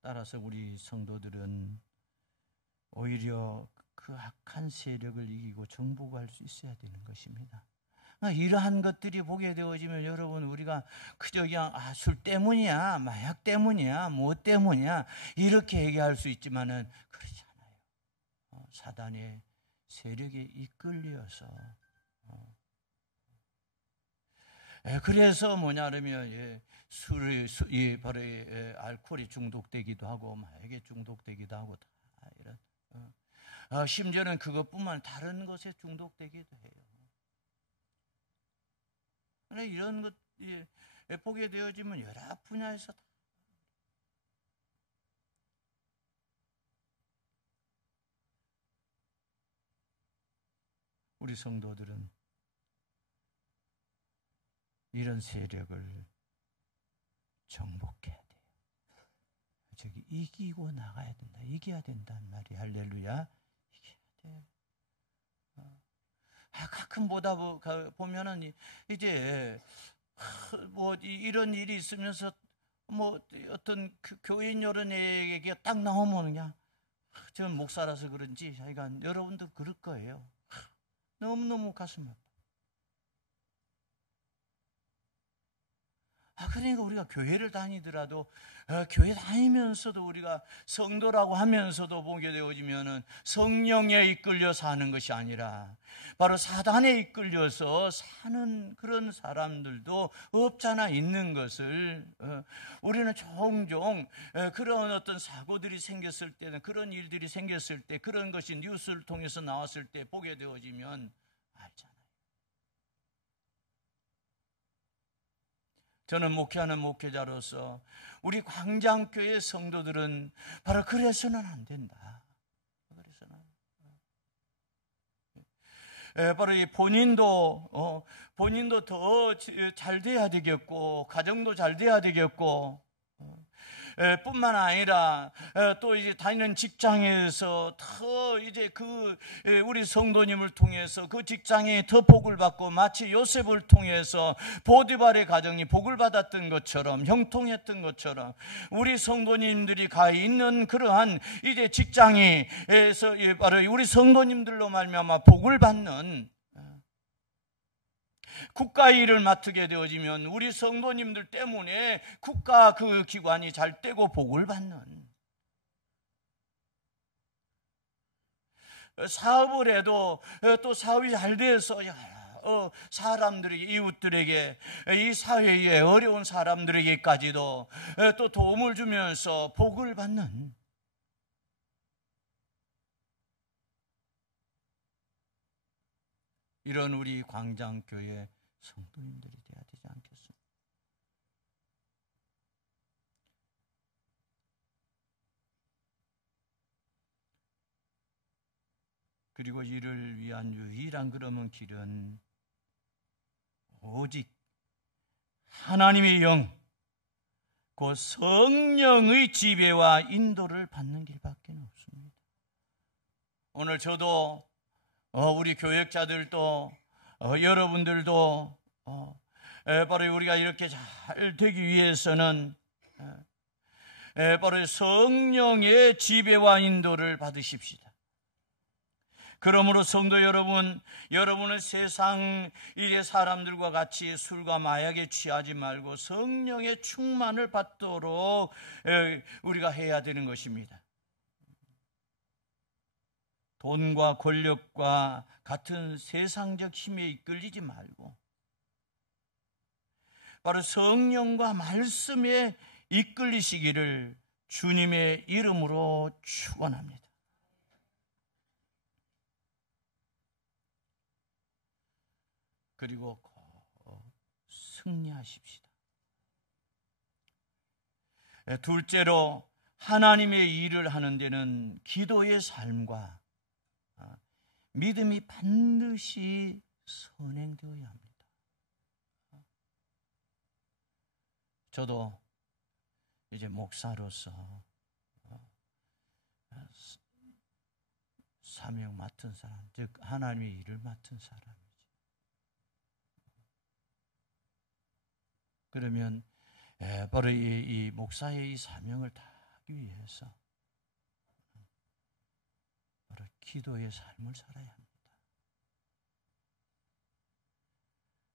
따라서 우리 성도들은 오히려 그 악한 세력을 이기고 정복할 수 있어야 되는 것입니다. 이러한 것들이 보게 되어지면 여러분, 우리가 그저 그냥 술 때문이야, 마약 때문이야, 뭐 때문이야 이렇게 얘기할 수 있지만은 그렇지 않아요. 사단의 세력에 이끌려서 그래서 뭐냐면 술이 바로 알코올이 중독되기도 하고 마약에 중독되기도 하고 다 이런 심지어는 그것뿐만 다른 것에 중독되기도 해요. 이런 것 보게 되어지면 여러 분야에서 다 우리 성도들은 이런 세력을 정복해야 돼요. 저기 이기고 나가야 된다. 이겨야 된단 말이야. 할렐루야. 이겨야 돼. 가끔 보면은 이제 뭐 이런 일이 있으면서 뭐 어떤 교인 여론에게 딱 나오면 그냥 저는 목사라서 그런지 하여간 여러분도 그럴 거예요. 너무너무 가슴 아파. 그러니까 우리가 교회를 다니더라도 교회 다니면서도 우리가 성도라고 하면서도 보게 되어지면은 성령에 이끌려 사는 것이 아니라 바로 사단에 이끌려서 사는 그런 사람들도 없잖아 있는 것을 우리는 종종 그런 어떤 사고들이 생겼을 때는, 그런 일들이 생겼을 때, 그런 것이 뉴스를 통해서 나왔을 때 보게 되어지면 알잖아. 저는 목회하는 목회자로서 우리 광장교회 성도들은 바로 그래서는 안 된다. 그래서는 바로 이 본인도 더 잘 돼야 되겠고, 가정도 잘 돼야 되겠고, 뿐만 아니라 또 이제 다니는 직장에서 더 이제 우리 성도님을 통해서 그 직장에 더 복을 받고, 마치 요셉을 통해서 보디발의 가정이 복을 받았던 것처럼, 형통했던 것처럼 우리 성도님들이 가 있는 그러한 이제 직장에서 바로 우리 성도님들로 말미암아 복을 받는, 국가 일을 맡게 되어지면 우리 성도님들 때문에 국가 그 기관이 잘 되고 복을 받는, 사업을 해도 또 사업이 잘 돼서 사람들에게, 이웃들에게, 이 사회에 어려운 사람들에게까지도 또 도움을 주면서 복을 받는, 이런 우리 광장교회 성도님들이 되어야 되지 않겠습니까? 그리고 이를 위한 유일한 그러면 길은 오직 하나님의 영, 그 성령의 지배와 인도를 받는 길밖에 없습니다. 오늘 저도 우리 교역자들도 여러분들도 바로 우리가 이렇게 잘 되기 위해서는 바로 성령의 지배와 인도를 받으십시다. 그러므로 성도 여러분, 여러분은 세상 일의 사람들과 같이 술과 마약에 취하지 말고 성령의 충만을 받도록 우리가 해야 되는 것입니다. 돈과 권력과 같은 세상적 힘에 이끌리지 말고 바로 성령과 말씀에 이끌리시기를 주님의 이름으로 축원합니다. 그리고 승리하십시다. 둘째로, 하나님의 일을 하는 데는 기도의 삶과 믿음이 반드시 선행되어야 합니다. 저도 이제 목사로서 사명 맡은 사람, 즉 하나님의 일을 맡은 사람이지. 그러면 바로 이 목사의 이 사명을 다하기 위해서 바로 기도의 삶을 살아야 합니다.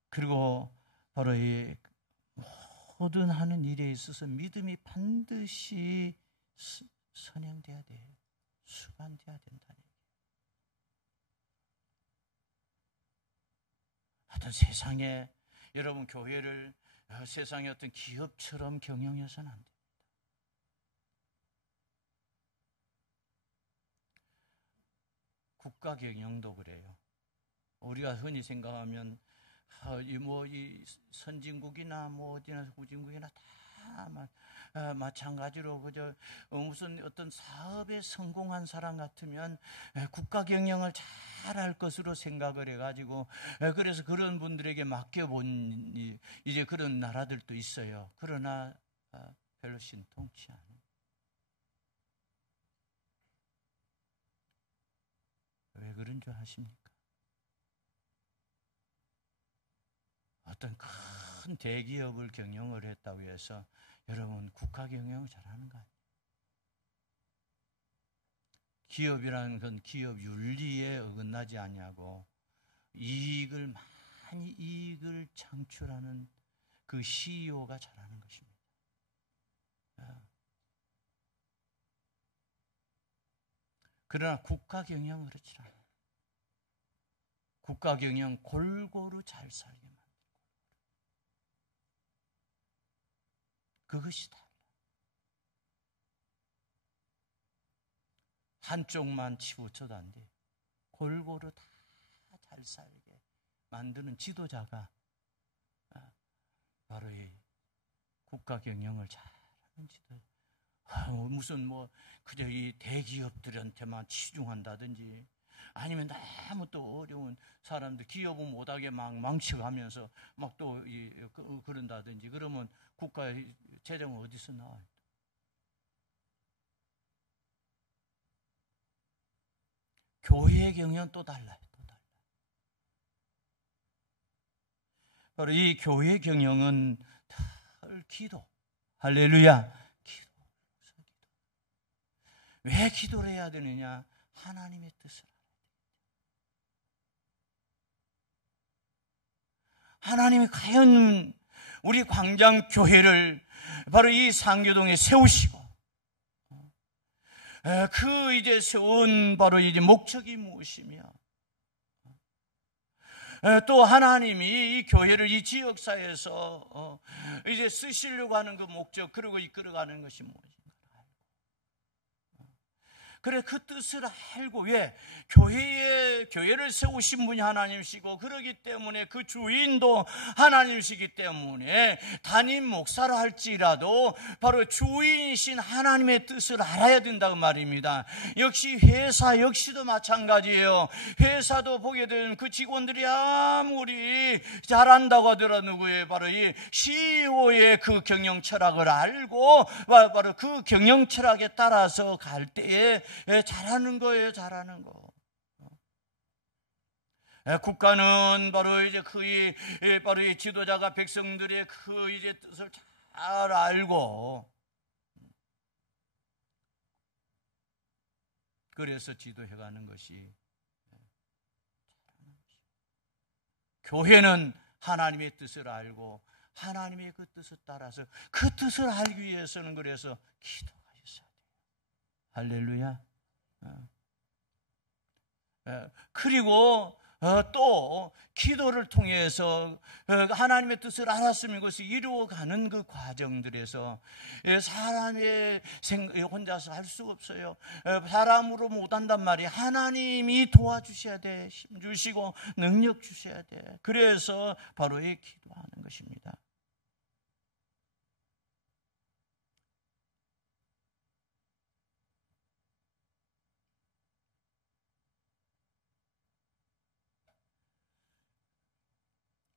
그리고 바로 이 모든 하는 일에 있어서 믿음이 반드시 선행돼야 돼요. 수반돼야 된다는 얘기예요. 하여튼 세상에 여러분 교회를 세상의 어떤 기업처럼 경영해서는 안 됩니다. 국가 경영도 그래요. 우리가 흔히 생각하면 이 선진국이나 어디나 후진국이나 다 마찬가지로 그저 무슨 어떤 사업에 성공한 사람 같으면 국가 경영을 잘할 것으로 생각을 해가지고 그래서 그런 분들에게 맡겨본 이제 그런 나라들도 있어요. 그러나 별로 신통치 않아요. 왜 그런 줄 아십니까? 어떤 큰 대기업을 경영을 했다고 해서 여러분 국가 경영을 잘하는 거 아니에요. 기업이라는 건 기업 윤리에 어긋나지 아니하고 많이 이익을 창출하는 그 CEO가 잘하는 것입니다. 그러나 국가 경영은 그렇지 않아요. 국가 경영 골고루 잘 살게 만들고 그것이 달라. 한쪽만 치우쳐도 안 돼. 골고루 다 잘 살게 만드는 지도자가 바로 이 국가 경영을 잘하는 지도자. 무슨 그저 이 대기업들한테만 치중한다든지 아니면 너무 또 어려운 사람들 기업은 못하게 막 망쳐가면서 막 또 그런다든지 그러면 국가의 재정은 어디서 나와요? 교회의 경영은 또 달라요. 바로 이 교회의 경영은 기도. 할렐루야. 기도. 왜 기도를 해야 되느냐? 하나님의 뜻을 알아야 됩니다. 하나님이 과연 우리 광장 교회를 바로 이 상교동에 세우시고 그 이제 세운 바로 이제 목적이 무엇이며 또 하나님이 이 교회를 이 지역사회에서 이제 쓰시려고 하는 그 목적 그리고 이끌어가는 것이 무엇인가 그래 그 뜻을 알고 왜 교회를 세우신 분이 하나님이시고 그러기 때문에 그 주인도 하나님이시기 때문에 담임 목사라 할지라도 바로 주인이신 하나님의 뜻을 알아야 된다고 말입니다. 역시 회사 역시도 마찬가지예요. 회사도 보게 되면 그 직원들이 아무리 잘한다고 하더라도 누구의 바로 이 CEO의 그 경영 철학을 알고 바로 그 경영 철학에 따라서 갈 때에 잘하는 거예요, 잘하는 거. 국가는 바로 이제 바로 이 지도자가 백성들의 그 이제 뜻을 잘 알고 그래서 지도해가는 것이 교회는 하나님의 뜻을 알고 하나님의 그 뜻을 따라서 그 뜻을 알기 위해서는 그래서 기도가 있어야 돼요. 할렐루야. 그리고 또 기도를 통해서 하나님의 뜻을 알았으면 이것을 이루어가는 그 과정들에서 사람의 혼자서 할 수가 없어요. 사람으로 못한단 말이에요. 하나님이 도와주셔야 돼. 힘 주시고 능력 주셔야 돼. 그래서 바로 이 기도하는 것입니다.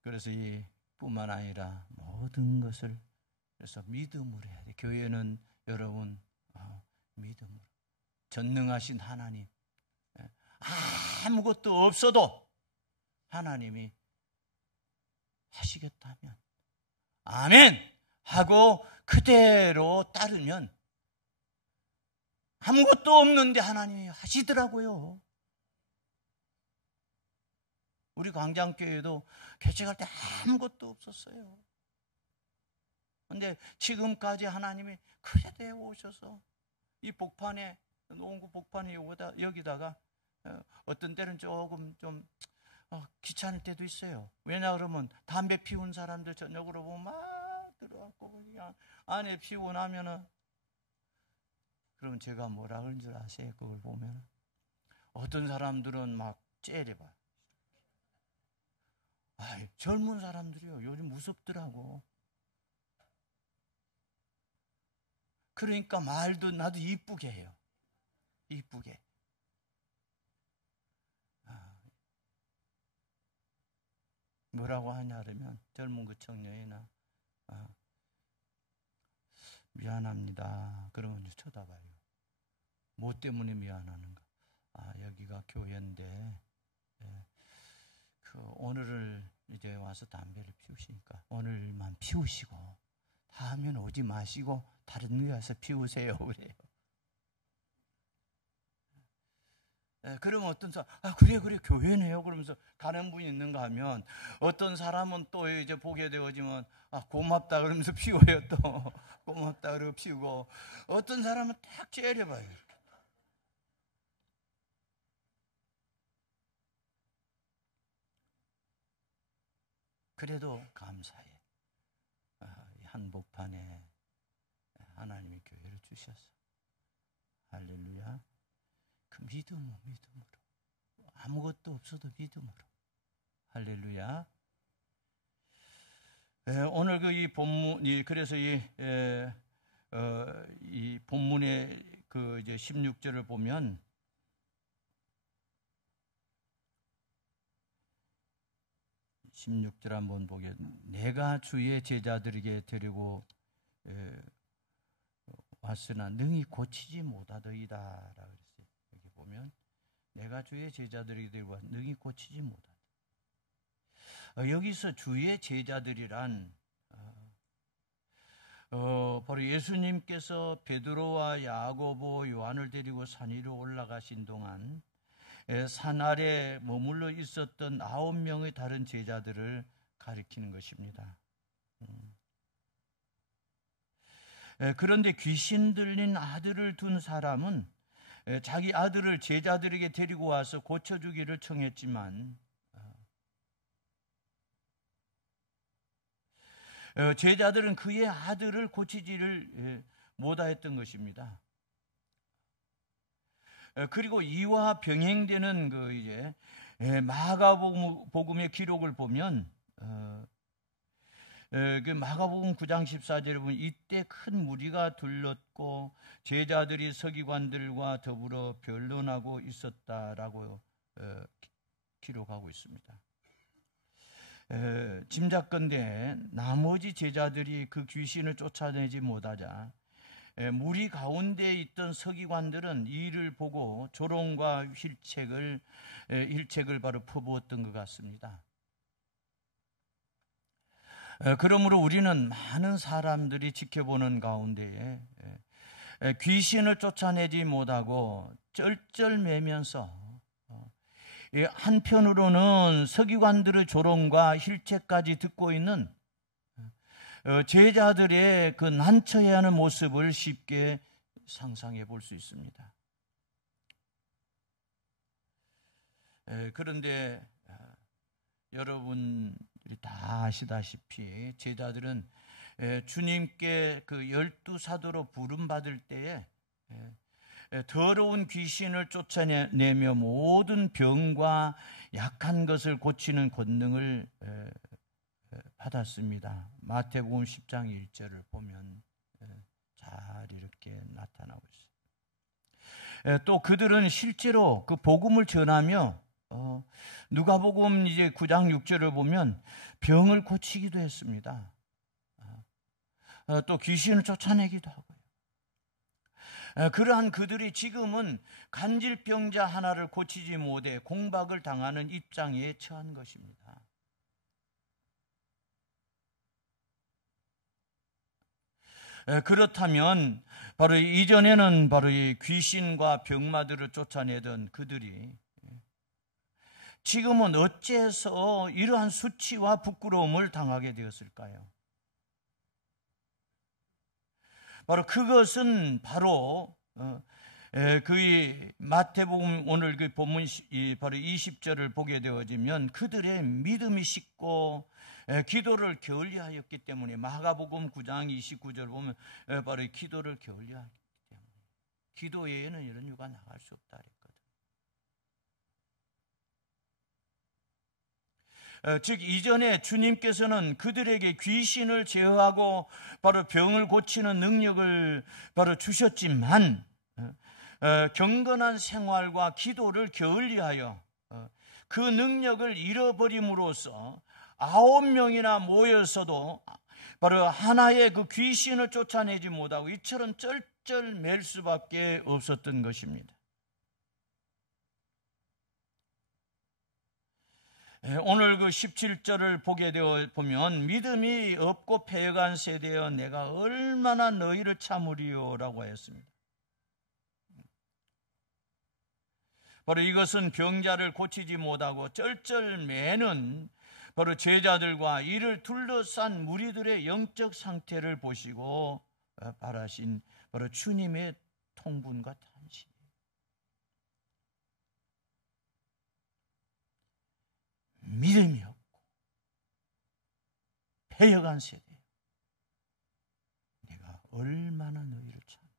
그래서 이 뿐만 아니라 모든 것을 그래서 믿음으로 해야 돼. 교회는 여러분 믿음으로. 전능하신 하나님, 아무것도 없어도 하나님이 하시겠다면 아멘 하고 그대로 따르면 아무것도 없는데 하나님이 하시더라고요. 우리 광장교회도 개척할 때 아무것도 없었어요. 그런데 지금까지 하나님이 그래도 해오셔서 이 복판에, 농구 복판에 여기다가 어떤 때는 조금 좀 귀찮을 때도 있어요. 왜냐 그러면 담배 피운 사람들 저녁으로 보면 막 들어왔고 그냥 안에 피우고 나면은, 그러면 제가 뭐라 그런 줄 아세요? 그걸 보면 어떤 사람들은 막 째려봐요. 젊은 사람들이요, 요즘 무섭더라고. 그러니까 말도 나도 이쁘게 해요. 이쁘게. 뭐라고 하냐 그러면 젊은 그 청년이나 미안합니다. 그러면 쳐다봐요. 뭐 때문에 미안하는가? 여기가 교회인데 오늘을 이제 와서 담배를 피우시니까 오늘만 피우시고 다음엔 오지 마시고 다른 데 가서 피우세요. 그래요. 그러면 어떤 사람, 그래 교회네요. 그러면서 가는 분이 있는가 하면, 어떤 사람은 또 이제 보게 되어지면 고맙다 그러면서 피워요. 또 고맙다 그러고 피우고, 어떤 사람은 딱 째려봐요. 그래도 감사해. 한복판에 하나님이 교회를 주셔서 할렐루야. 그 믿음으로 아무것도 없어도 믿음으로 할렐루야. 오늘 그 이 본문이, 그래서 이 본문의 그 이제 16절을 보면 16절 한번 보겠습니다. 내가 주의 제자들에게 데리고 왔으나 능히 고치지 못하더이다 라고 그랬어요. 여기 보면 내가 주의 제자들에게 데리고 왔으나 능히 고치지 못하다. 여기서 주의 제자들이란 바로 예수님께서 베드로와 야고보, 요한을 데리고 산 위로 올라가신 동안 산 아래 머물러 있었던 9명의 다른 제자들을 가리키는 것입니다. 그런데 귀신 들린 아들을 둔 사람은 자기 아들을 제자들에게 데리고 와서 고쳐주기를 청했지만 제자들은 그의 아들을 고치지를 못하였던 것입니다. 그리고 이와 병행되는 그 이제 마가복음의 기록을 보면 그 마가복음 9장 14절에 보면 이때 큰 무리가 둘렀고 제자들이 서기관들과 더불어 변론하고 있었다라고 기록하고 있습니다. 짐작건대 나머지 제자들이 그 귀신을 쫓아내지 못하자 무리 가운데 있던 서기관들은 이 일을 보고 조롱과 힐책을 바로 퍼부었던 것 같습니다. 그러므로 우리는 많은 사람들이 지켜보는 가운데에 귀신을 쫓아내지 못하고 쩔쩔매면서 한편으로는 서기관들의 조롱과 힐책까지 듣고 있는 제자들의 그 난처해하는 모습을 쉽게 상상해 볼 수 있습니다. 그런데 여러분들이 다 아시다시피 제자들은 주님께 그 12사도로 부름받을 때에 더러운 귀신을 쫓아내며 모든 병과 약한 것을 고치는 권능을 받았습니다. 마태복음 10장 1절을 보면 잘 이렇게 나타나고 있어요. 또 그들은 실제로 그 복음을 전하며 누가복음 이제 9장 6절을 보면 병을 고치기도 했습니다. 또 귀신을 쫓아내기도 하고요. 그러한 그들이 지금은 간질병자 하나를 고치지 못해 공박을 당하는 입장에 처한 것입니다. 그렇다면 바로 이전에는 바로 이 귀신과 병마들을 쫓아내던 그들이 지금은 어째서 이러한 수치와 부끄러움을 당하게 되었을까요? 바로 그것은 바로 그 마태복음 오늘 그 본문 바로 20절을 보게 되어지면 그들의 믿음이 식고 기도를 게을리하였기 때문에, 마가복음 9장 29절 보면 바로 기도를 게을리하였기 때문에, 기도 외에는 이런 이유가 나갈 수 없다 그랬거든. 즉 이전에 주님께서는 그들에게 귀신을 제어하고 바로 병을 고치는 능력을 바로 주셨지만 경건한 생활과 기도를 게을리하여 그 능력을 잃어버림으로써 9명이나 모여서도 바로 하나의 그 귀신을 쫓아내지 못하고 이처럼 쩔쩔맬 수밖에 없었던 것입니다. 오늘 그 17절을 보게 되어 보면 믿음이 없고 패역한 세대여 내가 얼마나 너희를 참으리요 라고 하였습니다. 바로 이것은 병자를 고치지 못하고 쩔쩔매는 바로 제자들과 이를 둘러싼 무리들의 영적 상태를 보시고 바라신 바로 주님의 통분과 탄식. 믿음이 없고 패역한 세대, 내가 얼마나 너희를 참으리.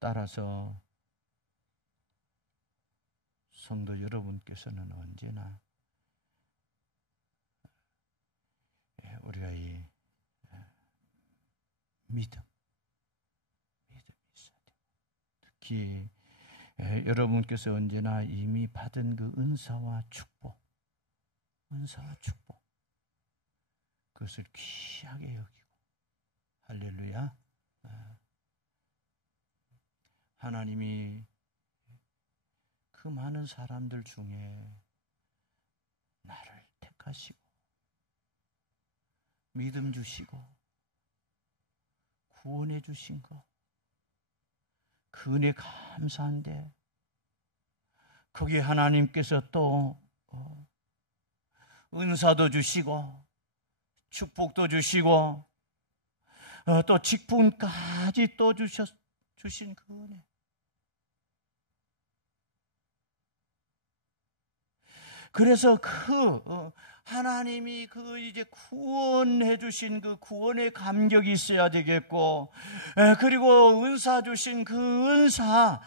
따라서 성도 여러분께서는 언제나 우리가 이 믿음이 있어야 돼요. 특히 여러분께서 언제나 이미 받은 그 은사와 축복, 그것을 귀하게 여기고, 할렐루야. 하나님이 그 많은 사람들 중에 나를 택하시고 믿음 주시고 구원해 주신 것, 그 은혜 감사한데 거기에 하나님께서 또 은사도 주시고 축복도 주시고 또 직분까지 또 주신 그 은혜, 그래서 하나님이 그 이제 구원해 주신 그 구원의 감격이 있어야 되겠고, 그리고 은사 주신 그 은사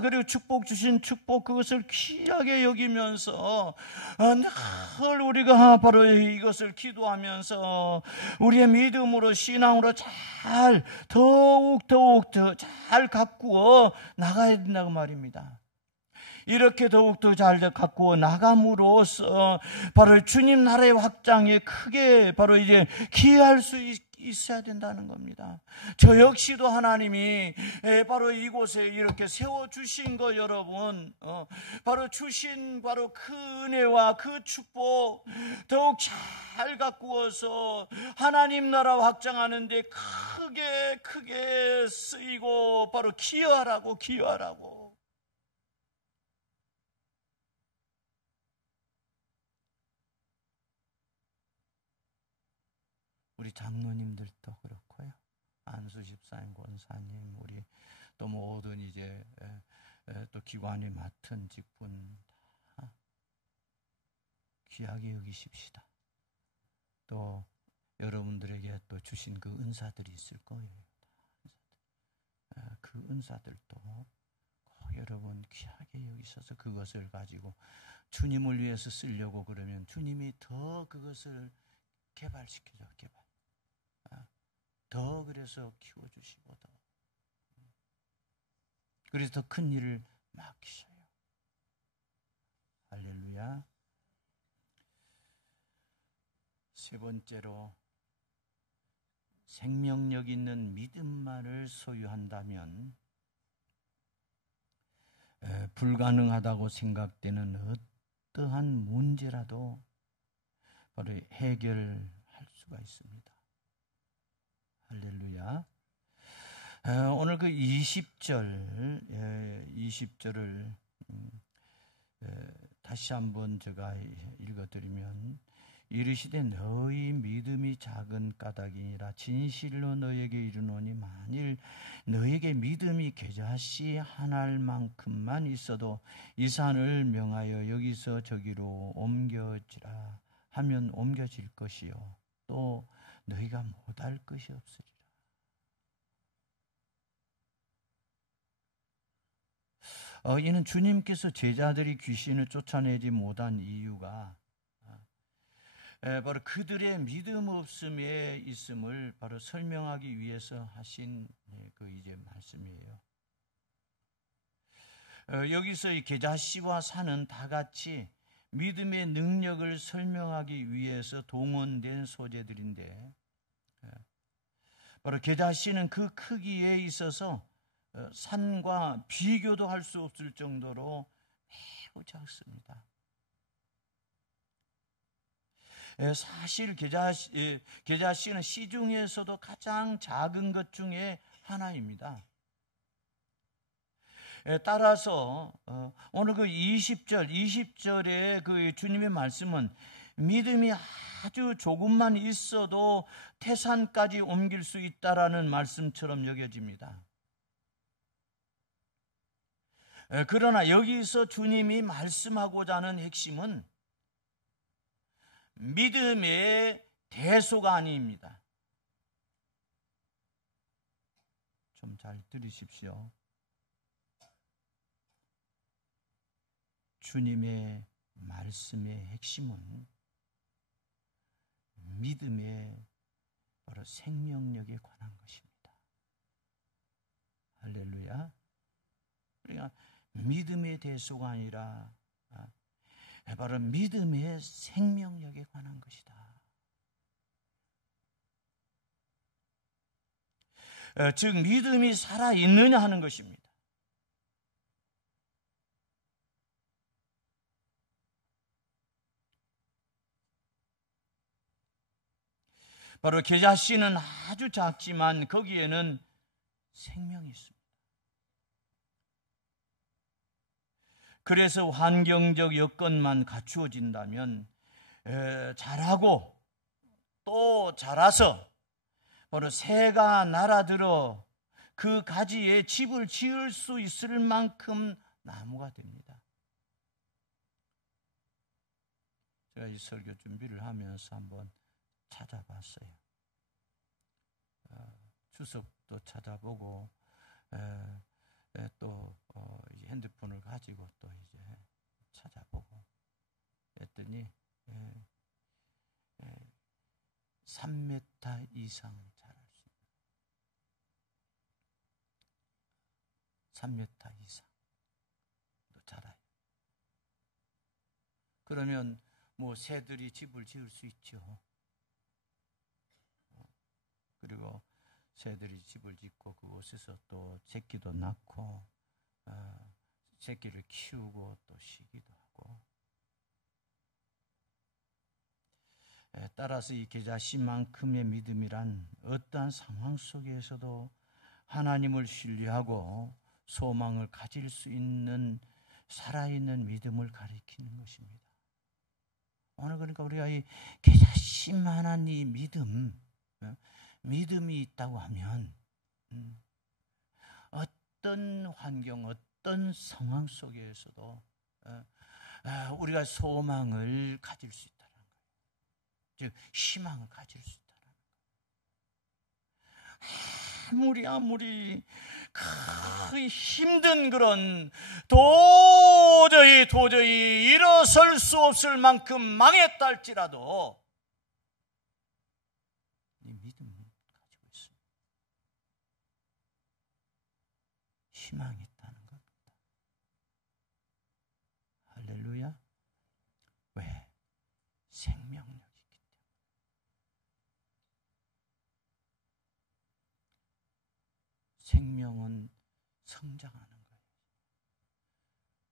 그리고 축복 주신 축복, 그것을 귀하게 여기면서 늘 우리가 바로 이것을 기도하면서 우리의 믿음으로 신앙으로 더욱 더 잘 가꾸어 나가야 된다고 말입니다. 이렇게 더욱더 잘 가꾸어 나감으로써 바로 주님 나라의 확장에 크게 바로 이제 기여할 수 있어야 된다는 겁니다. 저 역시도 하나님이 바로 이곳에 이렇게 세워주신 거, 여러분, 바로 주신 바로 그 은혜와 그 축복 더욱 잘 가꾸어서 하나님 나라 확장하는데 크게 쓰이고 바로 기여하라고. 우리 장로님들도 그렇고요. 안수 집사님, 권사님, 우리 또 모든 이제 또 기관이 맡은 직분 다 귀하게 여기십시다. 또 여러분들에게 또 주신 그 은사들이 있을 거예요. 그 은사들도 꼭 여러분 귀하게 여기셔서 그것을 가지고 주님을 위해서 쓰려고 그러면 주님이 더 그것을 개발시켜줘. 더 그래서 키워주시고 더. 그래서 더 큰 일을 맡기셔요. 할렐루야. 세 번째로, 생명력 있는 믿음만을 소유한다면 불가능하다고 생각되는 어떠한 문제라도 바로 해결할 수가 있습니다. 할렐루야. 오늘 그 20절을 다시 한번 제가 읽어드리면, 이르시되 너희 믿음이 작은 까닭이니라. 진실로 너에게 이르노니 만일 너에게 믿음이 겨자씨 하나만큼만 있어도 이 산을 명하여 여기서 저기로 옮겨지라 하면 옮겨질 것이요 또 너희가 못할 것이 없으리라. 이는 주님께서 제자들이 귀신을 쫓아내지 못한 이유가 바로 그들의 믿음 없음에 있음을 바로 설명하기 위해서 하신 그 이제 말씀이에요. 여기서 이 겨자씨와 산은 다 같이 믿음의 능력을 설명하기 위해서 동원된 소재들인데, 바로 겨자씨는 그 크기에 있어서 산과 비교도 할 수 없을 정도로 매우 작습니다. 사실 겨자씨는 씨 중에서도 가장 작은 것 중에 하나입니다. 따라서 오늘 그 20절의 그 주님의 말씀은 믿음이 아주 조금만 있어도 태산까지 옮길 수 있다라는 말씀처럼 여겨집니다. 그러나 여기서 주님이 말씀하고자 하는 핵심은 믿음의 대소가 아닙니다. 좀 잘 들으십시오. 주님의 말씀의 핵심은 믿음의 바로 생명력에 관한 것입니다. 할렐루야. 그러니까 믿음의 대소가 아니라 바로 믿음의 생명력에 관한 것이다. 즉 믿음이 살아있느냐 하는 것입니다. 바로 겨자씨는 아주 작지만 거기에는 생명이 있습니다. 그래서 환경적 여건만 갖추어진다면 자라고 또 자라서 바로 새가 날아들어 그 가지에 집을 지을 수 있을 만큼 나무가 됩니다. 제가 이 설교 준비를 하면서 한번 찾아봤어요. 추석도 찾아보고 또 핸드폰을 가지고 또 이제 찾아보고 했더니 3m 이상 자랄 수 있는 3m 이상도 자라요. 그러면 뭐 새들이 집을 지을 수 있죠. 그리고 새들이 집을 짓고 그곳에서 또 새끼도 낳고 새끼를 키우고 또 쉬기도 하고, 따라서 이 겨자씨만큼의 믿음이란 어떠한 상황 속에서도 하나님을 신뢰하고 소망을 가질 수 있는 살아있는 믿음을 가리키는 것입니다. 오늘 그러니까 우리가 이 겨자씨만한 이 믿음이 있다고 하면 어떤 환경, 어떤 상황 속에서도 우리가 소망을 가질 수 있다는 거예요. 즉 희망을 가질 수 있다는 거예요. 아무리 그 힘든 그런 도저히 일어설 수 없을 만큼 망했다 할지라도 이 믿음을 가지고 있습니다. 희망이 있다는 거예요. 생명력이 있기 때문에. 생명은 성장하는 거예요.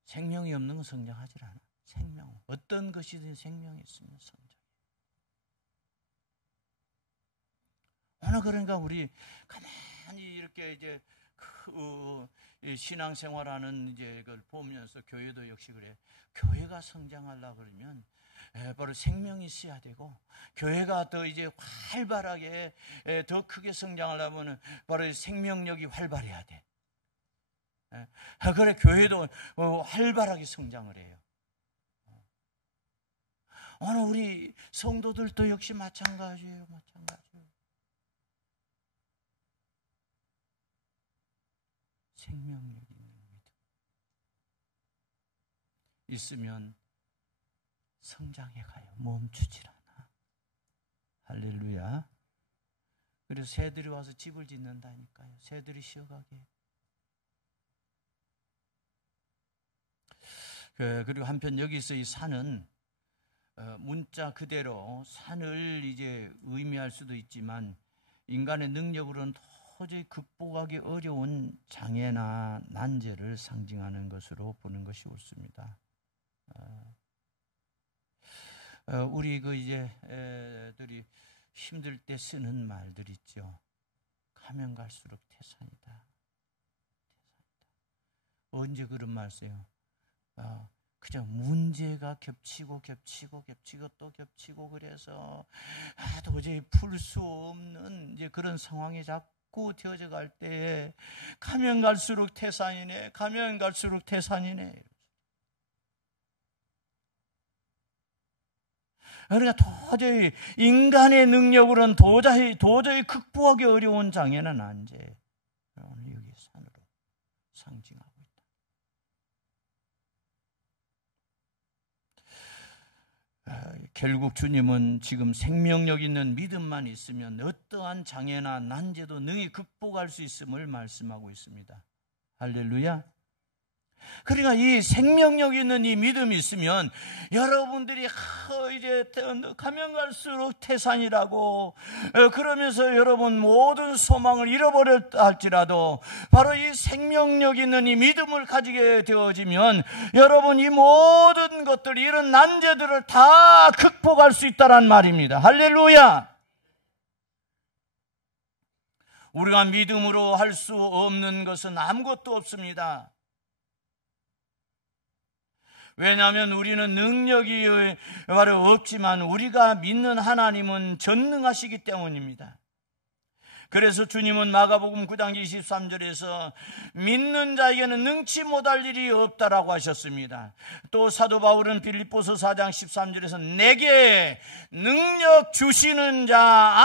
생명이 없는 건 성장하지 않아. 생명, 어떤 것이든 생명이 있으면 성장. 오늘 그러니까 우리 가만히 이렇게 이제 신앙생활하는 이제 그걸 보면서 교회도 역시 그래. 교회가 성장하려고 그러면 바로 생명이 있어야 되고, 교회가 더 이제 활발하게 더 크게 성장하려면 바로 생명력이 활발해야 돼. 그래 교회도 활발하게 성장을 해요. 오늘 우리 성도들도 역시 마찬가지예요. 생명력이 있는 믿음 있으면 성장해 가요. 멈추질 않아. 할렐루야. 그래서 새들이 와서 집을 짓는다니까요. 새들이 쉬어가게. 그리고 한편 여기서 이 산은 문자 그대로 산을 이제 의미할 수도 있지만, 인간의 능력으로는 도저히 극복하기 어려운 장애나 난제를 상징하는 것으로 보는 것이 옳습니다. 우리 들이 힘들 때 쓰는 말들 있죠. 가면 갈수록 태산이다. 언제 그런 말 써요? 그저 문제가 겹치고 또 겹치고 그래서 도저히 풀 수 없는 이제 그런 상황이 자꾸 되어져 갈 때에 가면 갈수록 태산이네. 그러니까 도저히 인간의 능력으로는 도저히 극복하기 어려운 장애나 난제, 오늘 여기 산으로 상징하고 있다. 결국 주님은 지금 생명력 있는 믿음만 있으면 어떠한 장애나 난제도 능히 극복할 수 있음을 말씀하고 있습니다. 할렐루야. 그러니까 이 생명력 있는 이 믿음이 있으면 여러분들이 이제 가면 갈수록 태산이라고 그러면서 여러분 모든 소망을 잃어버렸다 할지라도 바로 이 생명력 있는 이 믿음을 가지게 되어지면 여러분 이 모든 것들, 이런 난제들을 다 극복할 수 있다란 말입니다. 할렐루야. 우리가 믿음으로 할 수 없는 것은 아무것도 없습니다. 왜냐하면 우리는 능력이 바로 없지만 우리가 믿는 하나님은 전능하시기 때문입니다. 그래서 주님은 마가복음 9장 23절에서 믿는 자에게는 능치 못할 일이 없다라고 하셨습니다. 또 사도 바울은 빌립보서 4장 13절에서 내게 능력 주시는 자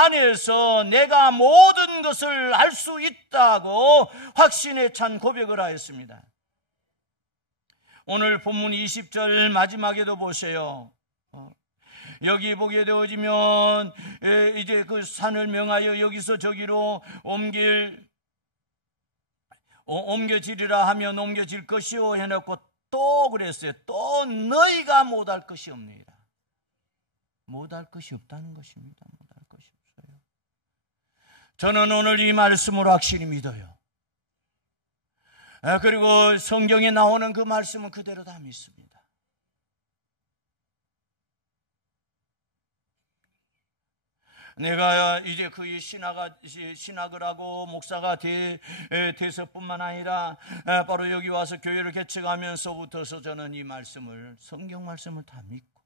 안에서 내가 모든 것을 할 수 있다고 확신에 찬 고백을 하였습니다. 오늘 본문 20절 마지막에도 보세요. 여기 보게 되어지면 이제 그 산을 명하여 여기서 저기로 옮겨지리라 하면 옮겨질 것이요 해놓고 또 그랬어요. 또 너희가 못할 것이 없느니라. 못할 것이 없다는 것입니다. 못할 것이 없어요. 저는 오늘 이 말씀을 확실히 믿어요. 그리고 성경에 나오는 그 말씀은 그대로 다 믿습니다. 내가 이제 그 신학을 하고 목사가 돼서뿐만 아니라 바로 여기 와서 교회를 개척하면서부터서 저는 이 말씀을, 성경 말씀을 다 믿고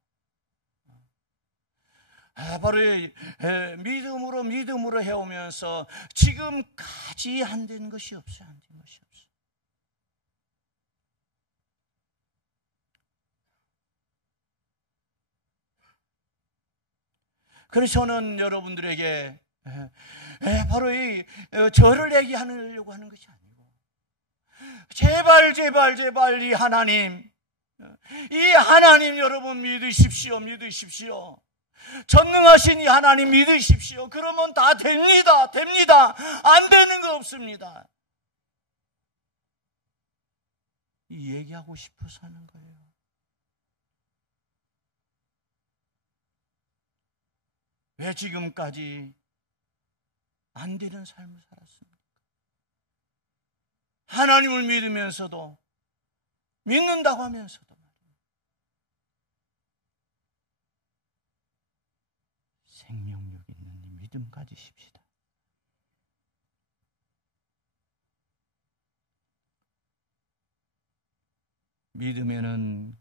바로 믿음으로 해오면서 지금까지 안 된 것이 없어요. 안 된 것이 없어요. 그래서 저는 여러분들에게 바로 저를 얘기하려고 하는 것이 아니고 제발 이 하나님 여러분 믿으십시오. 전능하신 이 하나님 믿으십시오. 그러면 다 됩니다. 안 되는 거 없습니다. 이 얘기하고 싶어서 하는 거예요. 왜 지금까지 안 되는 삶을 살았습니까? 하나님을 믿으면서도, 믿는다고 하면서도 말입니다. 생명력 있는 이 믿음 가지십시다. 믿음에는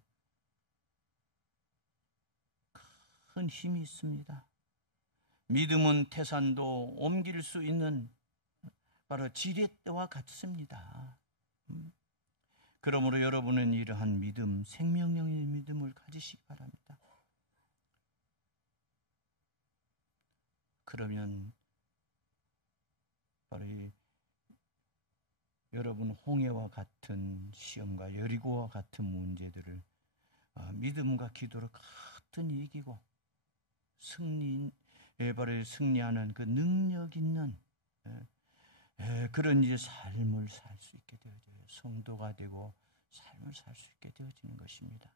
큰 힘이 있습니다. 믿음은 태산도 옮길 수 있는 바로 지렛대와 같습니다. 그러므로 여러분은 이러한 믿음, 생명력의 믿음을 가지시기 바랍니다. 그러면 바로 이 여러분 홍해와 같은 시험과 여리고와 같은 문제들을 믿음과 기도로 가든히 이기고 바로 승리하는 그 능력 있는 그런 이제 삶을 살 수 있게 되어져요. 성도가 되고 삶을 살 수 있게 되어지는 것입니다.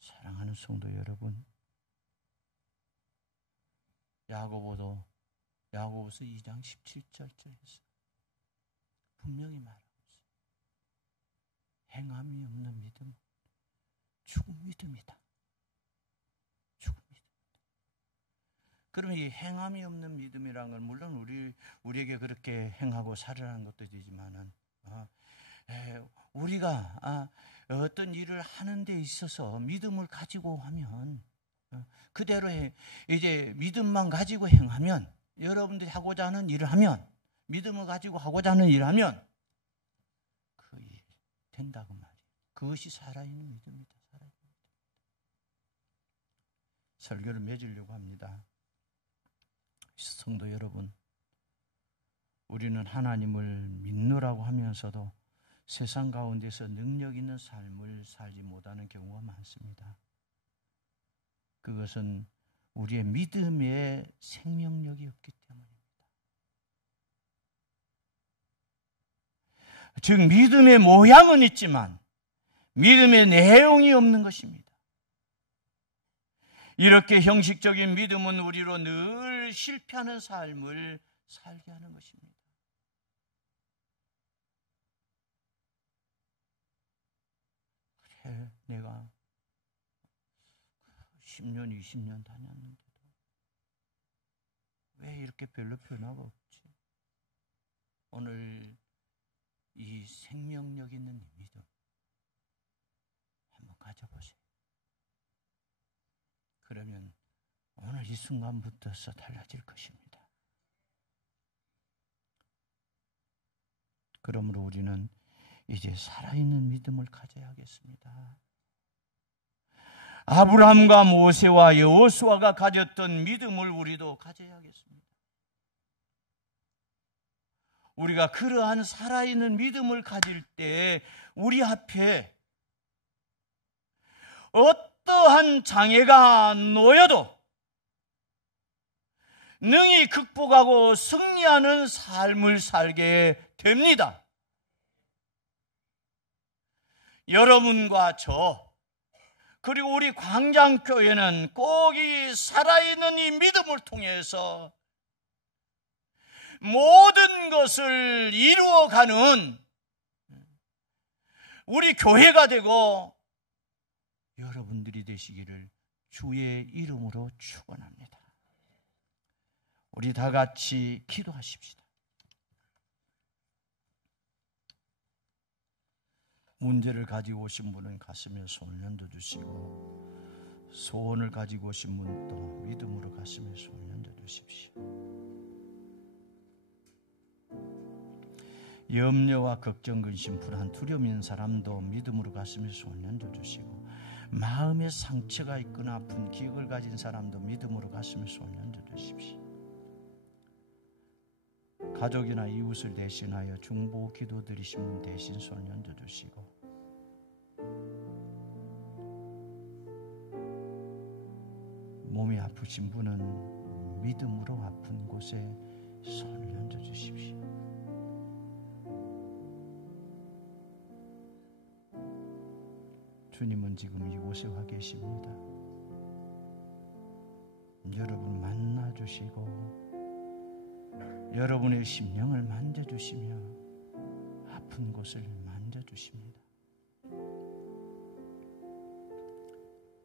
사랑하는 성도 여러분, 야고보서 2장 17절에서 분명히 말하고 있어요. 행함이 없는 믿음은 죽은 믿음이다. 죽은 믿음이다. 그러면 이 행함이 없는 믿음이라는 건 물론 우리에게 그렇게 행하고 살으라는 것도 되지만은 우리가 어떤 일을 하는 데 있어서 믿음을 가지고 하면 그대로 이제 믿음만 가지고 행하면, 여러분들이 하고자 하는 일을 하면, 믿음을 가지고 하고자 하는 일을 하면 그 일 된다고 말이에요. 그것이 살아있는 믿음이다. 살아있는 믿음이다. 설교를 맺으려고 합니다. 성도 여러분, 우리는 하나님을 믿노라고 하면서도 세상 가운데서 능력 있는 삶을 살지 못하는 경우가 많습니다. 그것은 우리의 믿음에 생명력이 없기 때문입니다. 즉 믿음의 모양은 있지만 믿음의 내용이 없는 것입니다. 이렇게 형식적인 믿음은 우리로 늘 실패하는 삶을 살게 하는 것입니다. 그래, 내가 10년, 20년 다녔는데도 왜 이렇게 별로 변화가 없지? 오늘 이 생명력 있는 이 믿음 한번 가져보세요. 그러면 오늘 이 순간부터서 달라질 것입니다. 그러므로 우리는 이제 살아있는 믿음을 가져야 하겠습니다. 아브라함과 모세와 여호수아가 가졌던 믿음을 우리도 가져야 하겠습니다. 우리가 그러한 살아있는 믿음을 가질 때 우리 앞에 어떠한 장애가 놓여도 능히 극복하고 승리하는 삶을 살게 됩니다. 여러분과 저, 그리고 우리 광장교회는 꼭 이 살아있는 이 믿음을 통해서 모든 것을 이루어가는 우리 교회가 되고 여러분들이 되시기를 주의 이름으로 축원합니다. 우리 다 같이 기도하십시다. 문제를 가지고 오신 분은 가슴에 손을 얹어주시고, 소원을 가지고 오신 분도 믿음으로 가슴에 손을 얹어주십시오. 염려와 걱정, 근심, 불안, 두려움 있는 사람도 믿음으로 가슴에 손을 얹어주시고, 마음에 상처가 있거나 아픈 기억을 가진 사람도 믿음으로 가슴에 손을 얹어주십시오. 가족이나 이웃을 대신하여 중보 기도 드리신 분 대신 손을 얹어주시고, 몸이 아프신 분은 믿음으로 아픈 곳에 손을 얹어주십시오. 주님은 지금 이곳에 와 계십니다. 여러분 만나주시고 여러분의 심령을 만져주시며 아픈 곳을 만져주십니다.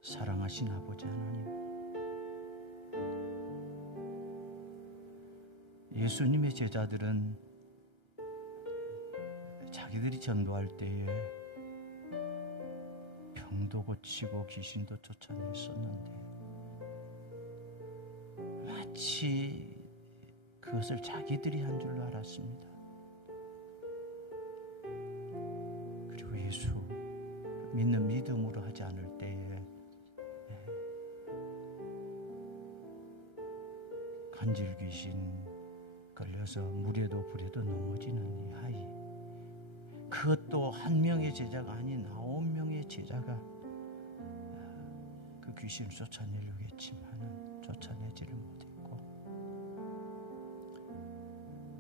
사랑하신 아버지 하나님, 예수님의 제자들은 자기들이 전도할 때에 병도 고치고 귀신도 쫓아냈었는데 마치 그것을 자기들이 한 줄로 알았습니다. 그리고 예수 믿는 믿음으로 하지 않을 때에 간질 귀신 걸려서 물에도 불에도 넘어지는 이 아이, 그것도 한 명의 제자가 아닌 9명의 제자가 그 귀신을 쫓아내려고 했지만 쫓아내지를 못했고,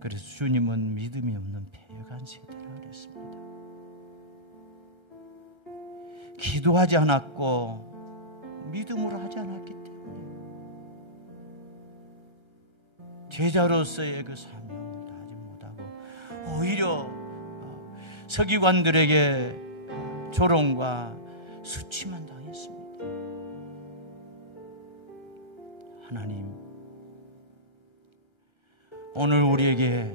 그래서 주님은 믿음이 없는 패역한 세대라 그랬습니다. 기도하지 않았고 믿음으로 하지 않았기 때문에 제자로서의 그 사명을 다하지 못하고 오히려 서기관들에게 조롱과 수치만 당했습니다. 하나님, 오늘 우리에게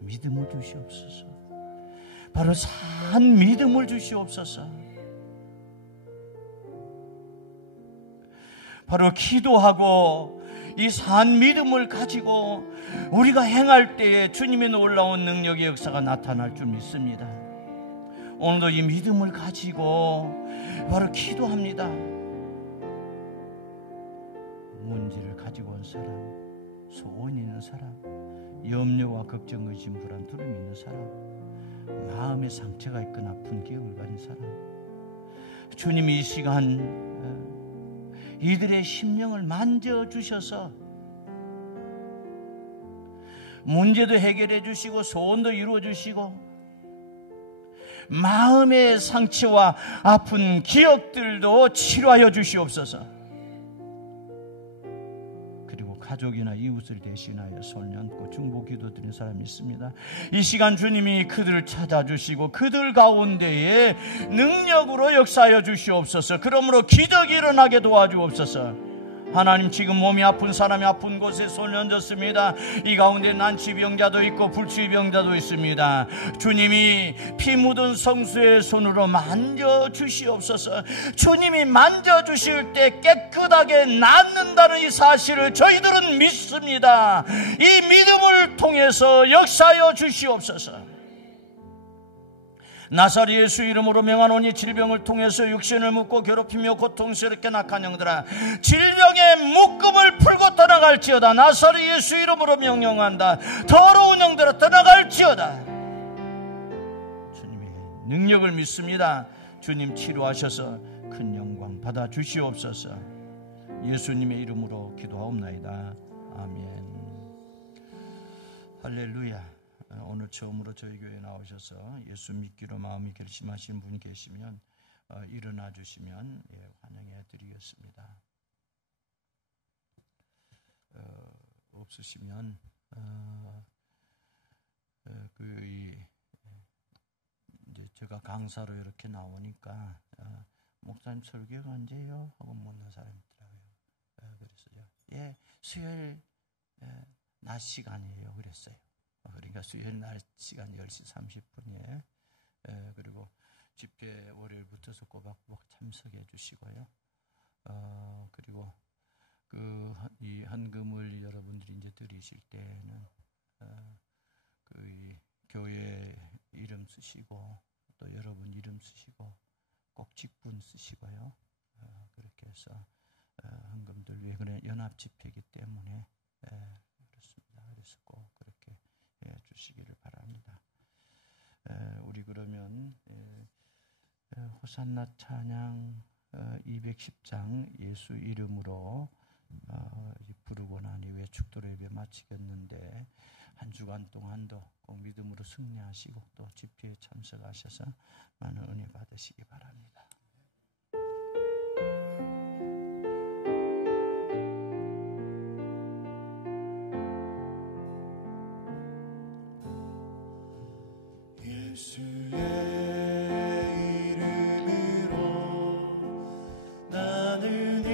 믿음을 주시옵소서. 바로 산 믿음을 주시옵소서. 바로 기도하고 이 산 믿음을 가지고 우리가 행할 때에 주님의 놀라운 능력의 역사가 나타날 줄 믿습니다. 오늘도 이 믿음을 가지고 바로 기도합니다. 문제를 가지고 온 사람, 소원이 있는 사람, 염려와 걱정, 의심, 불안, 두려움이 있는 사람, 마음에 상처가 있거나 아픈 기억을 가진 사람, 주님이 이 시간 이들의 심령을 만져주셔서 문제도 해결해 주시고 소원도 이루어 주시고 마음의 상처와 아픈 기억들도 치료하여 주시옵소서. 그리고 가족이나 이웃을 대신하여 손 얹고 중보 기도 드린 사람이 있습니다. 이 시간 주님이 그들을 찾아주시고 그들 가운데에 능력으로 역사하여 주시옵소서. 그러므로 기적이 일어나게 도와주옵소서. 하나님, 지금 몸이 아픈 사람이 아픈 곳에 손을 얹었습니다. 이 가운데 난치병자도 있고 불치병자도 있습니다. 주님이 피 묻은 성수의 손으로 만져주시옵소서. 주님이 만져주실 때 깨끗하게 낫는다는 이 사실을 저희들은 믿습니다. 이 믿음을 통해서 역사하여 주시옵소서. 나사렛 예수 이름으로 명하노니 질병을 통해서 육신을 묶고 괴롭히며 고통스럽게 낙한 영들아, 질병의 묶음을 풀고 떠나갈지어다. 나사렛 예수 이름으로 명령한다. 더러운 영들아 떠나갈지어다. 주님의 능력을 믿습니다. 주님 치료하셔서 큰 영광 받아 주시옵소서. 예수님의 이름으로 기도하옵나이다. 아멘. 할렐루야. 오늘 처음으로 저희 교회에 나오셔서 예수 믿기로 마음이 결심하신 분이 계시면 일어나 주시면 환영해 드리겠습니다. 없으시면 이제 제가 강사로 이렇게 나오니까 목사님 설교가 언제요? 하고 묻는 사람이 있더라고요. 그래서요, 수요일 낮 시간이에요. 그랬어요. 그러니까 수요일 날 시간 10시 30분에 그리고 집회 월요일부터서 꼬박꼬박 참석해 주시고요. 그리고 이 헌금을 여러분들이 이제 드리실 때는 이 교회 이름 쓰시고 또 여러분 이름 쓰시고 꼭 직분 쓰시고요. 그렇게 해서 헌금들 위해 그래 연합 집회이기 때문에 그렇습니다. 그래서 꼭 그렇게 주시기를 바랍니다. 우리 그러면 호산나 찬양 210장 예수 이름으로 부르고 난 이후에 축도로 예배 마치겠는데 한 주간 동안도 꼭 믿음으로 승리하시고 또 집회에 참석하셔서 많은 은혜 받으시기 바랍니다. 예수의 이름으로 나는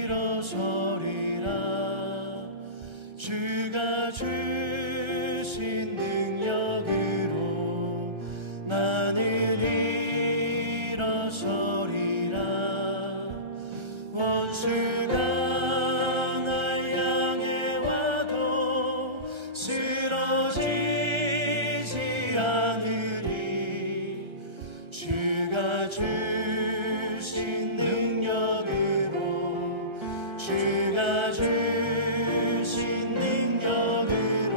일어서리라. 주가 주신 능력으로 나는 일어서리라. 원수가 날 향해 와도 쓰러지지 않으리. 주가 주신 능력으로 주가 주신 능력으로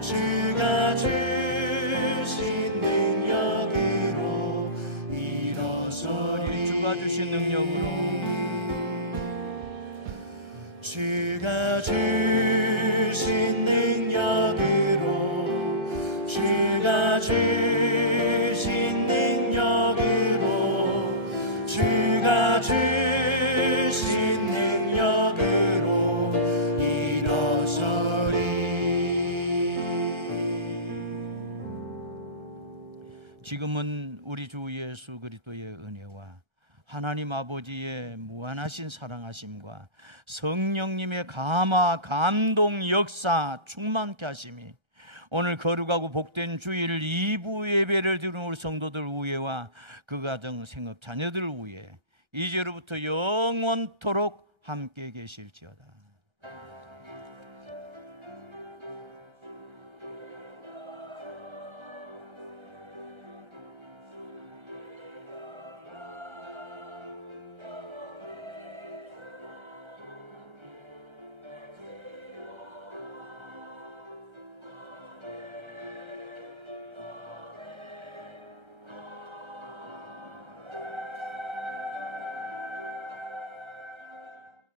주가 주신 능력으로 일어서리. 주가 주신 능력으로 주가 주신 능력으로 주가 주신 능력으로 주가 주신 능력으로 일어서리. 지금은 우리 주 예수 그리스도의 은혜와 하나님 아버지의 무한하신 사랑하심과 성령님의 감화, 감동, 역사 충만케 하심이 오늘 거룩하고 복된 주일 2부 예배를 드리는 우리 성도들 위에와 그 가정 생업 자녀들 위에 이제로부터 영원토록 함께 계실지어다.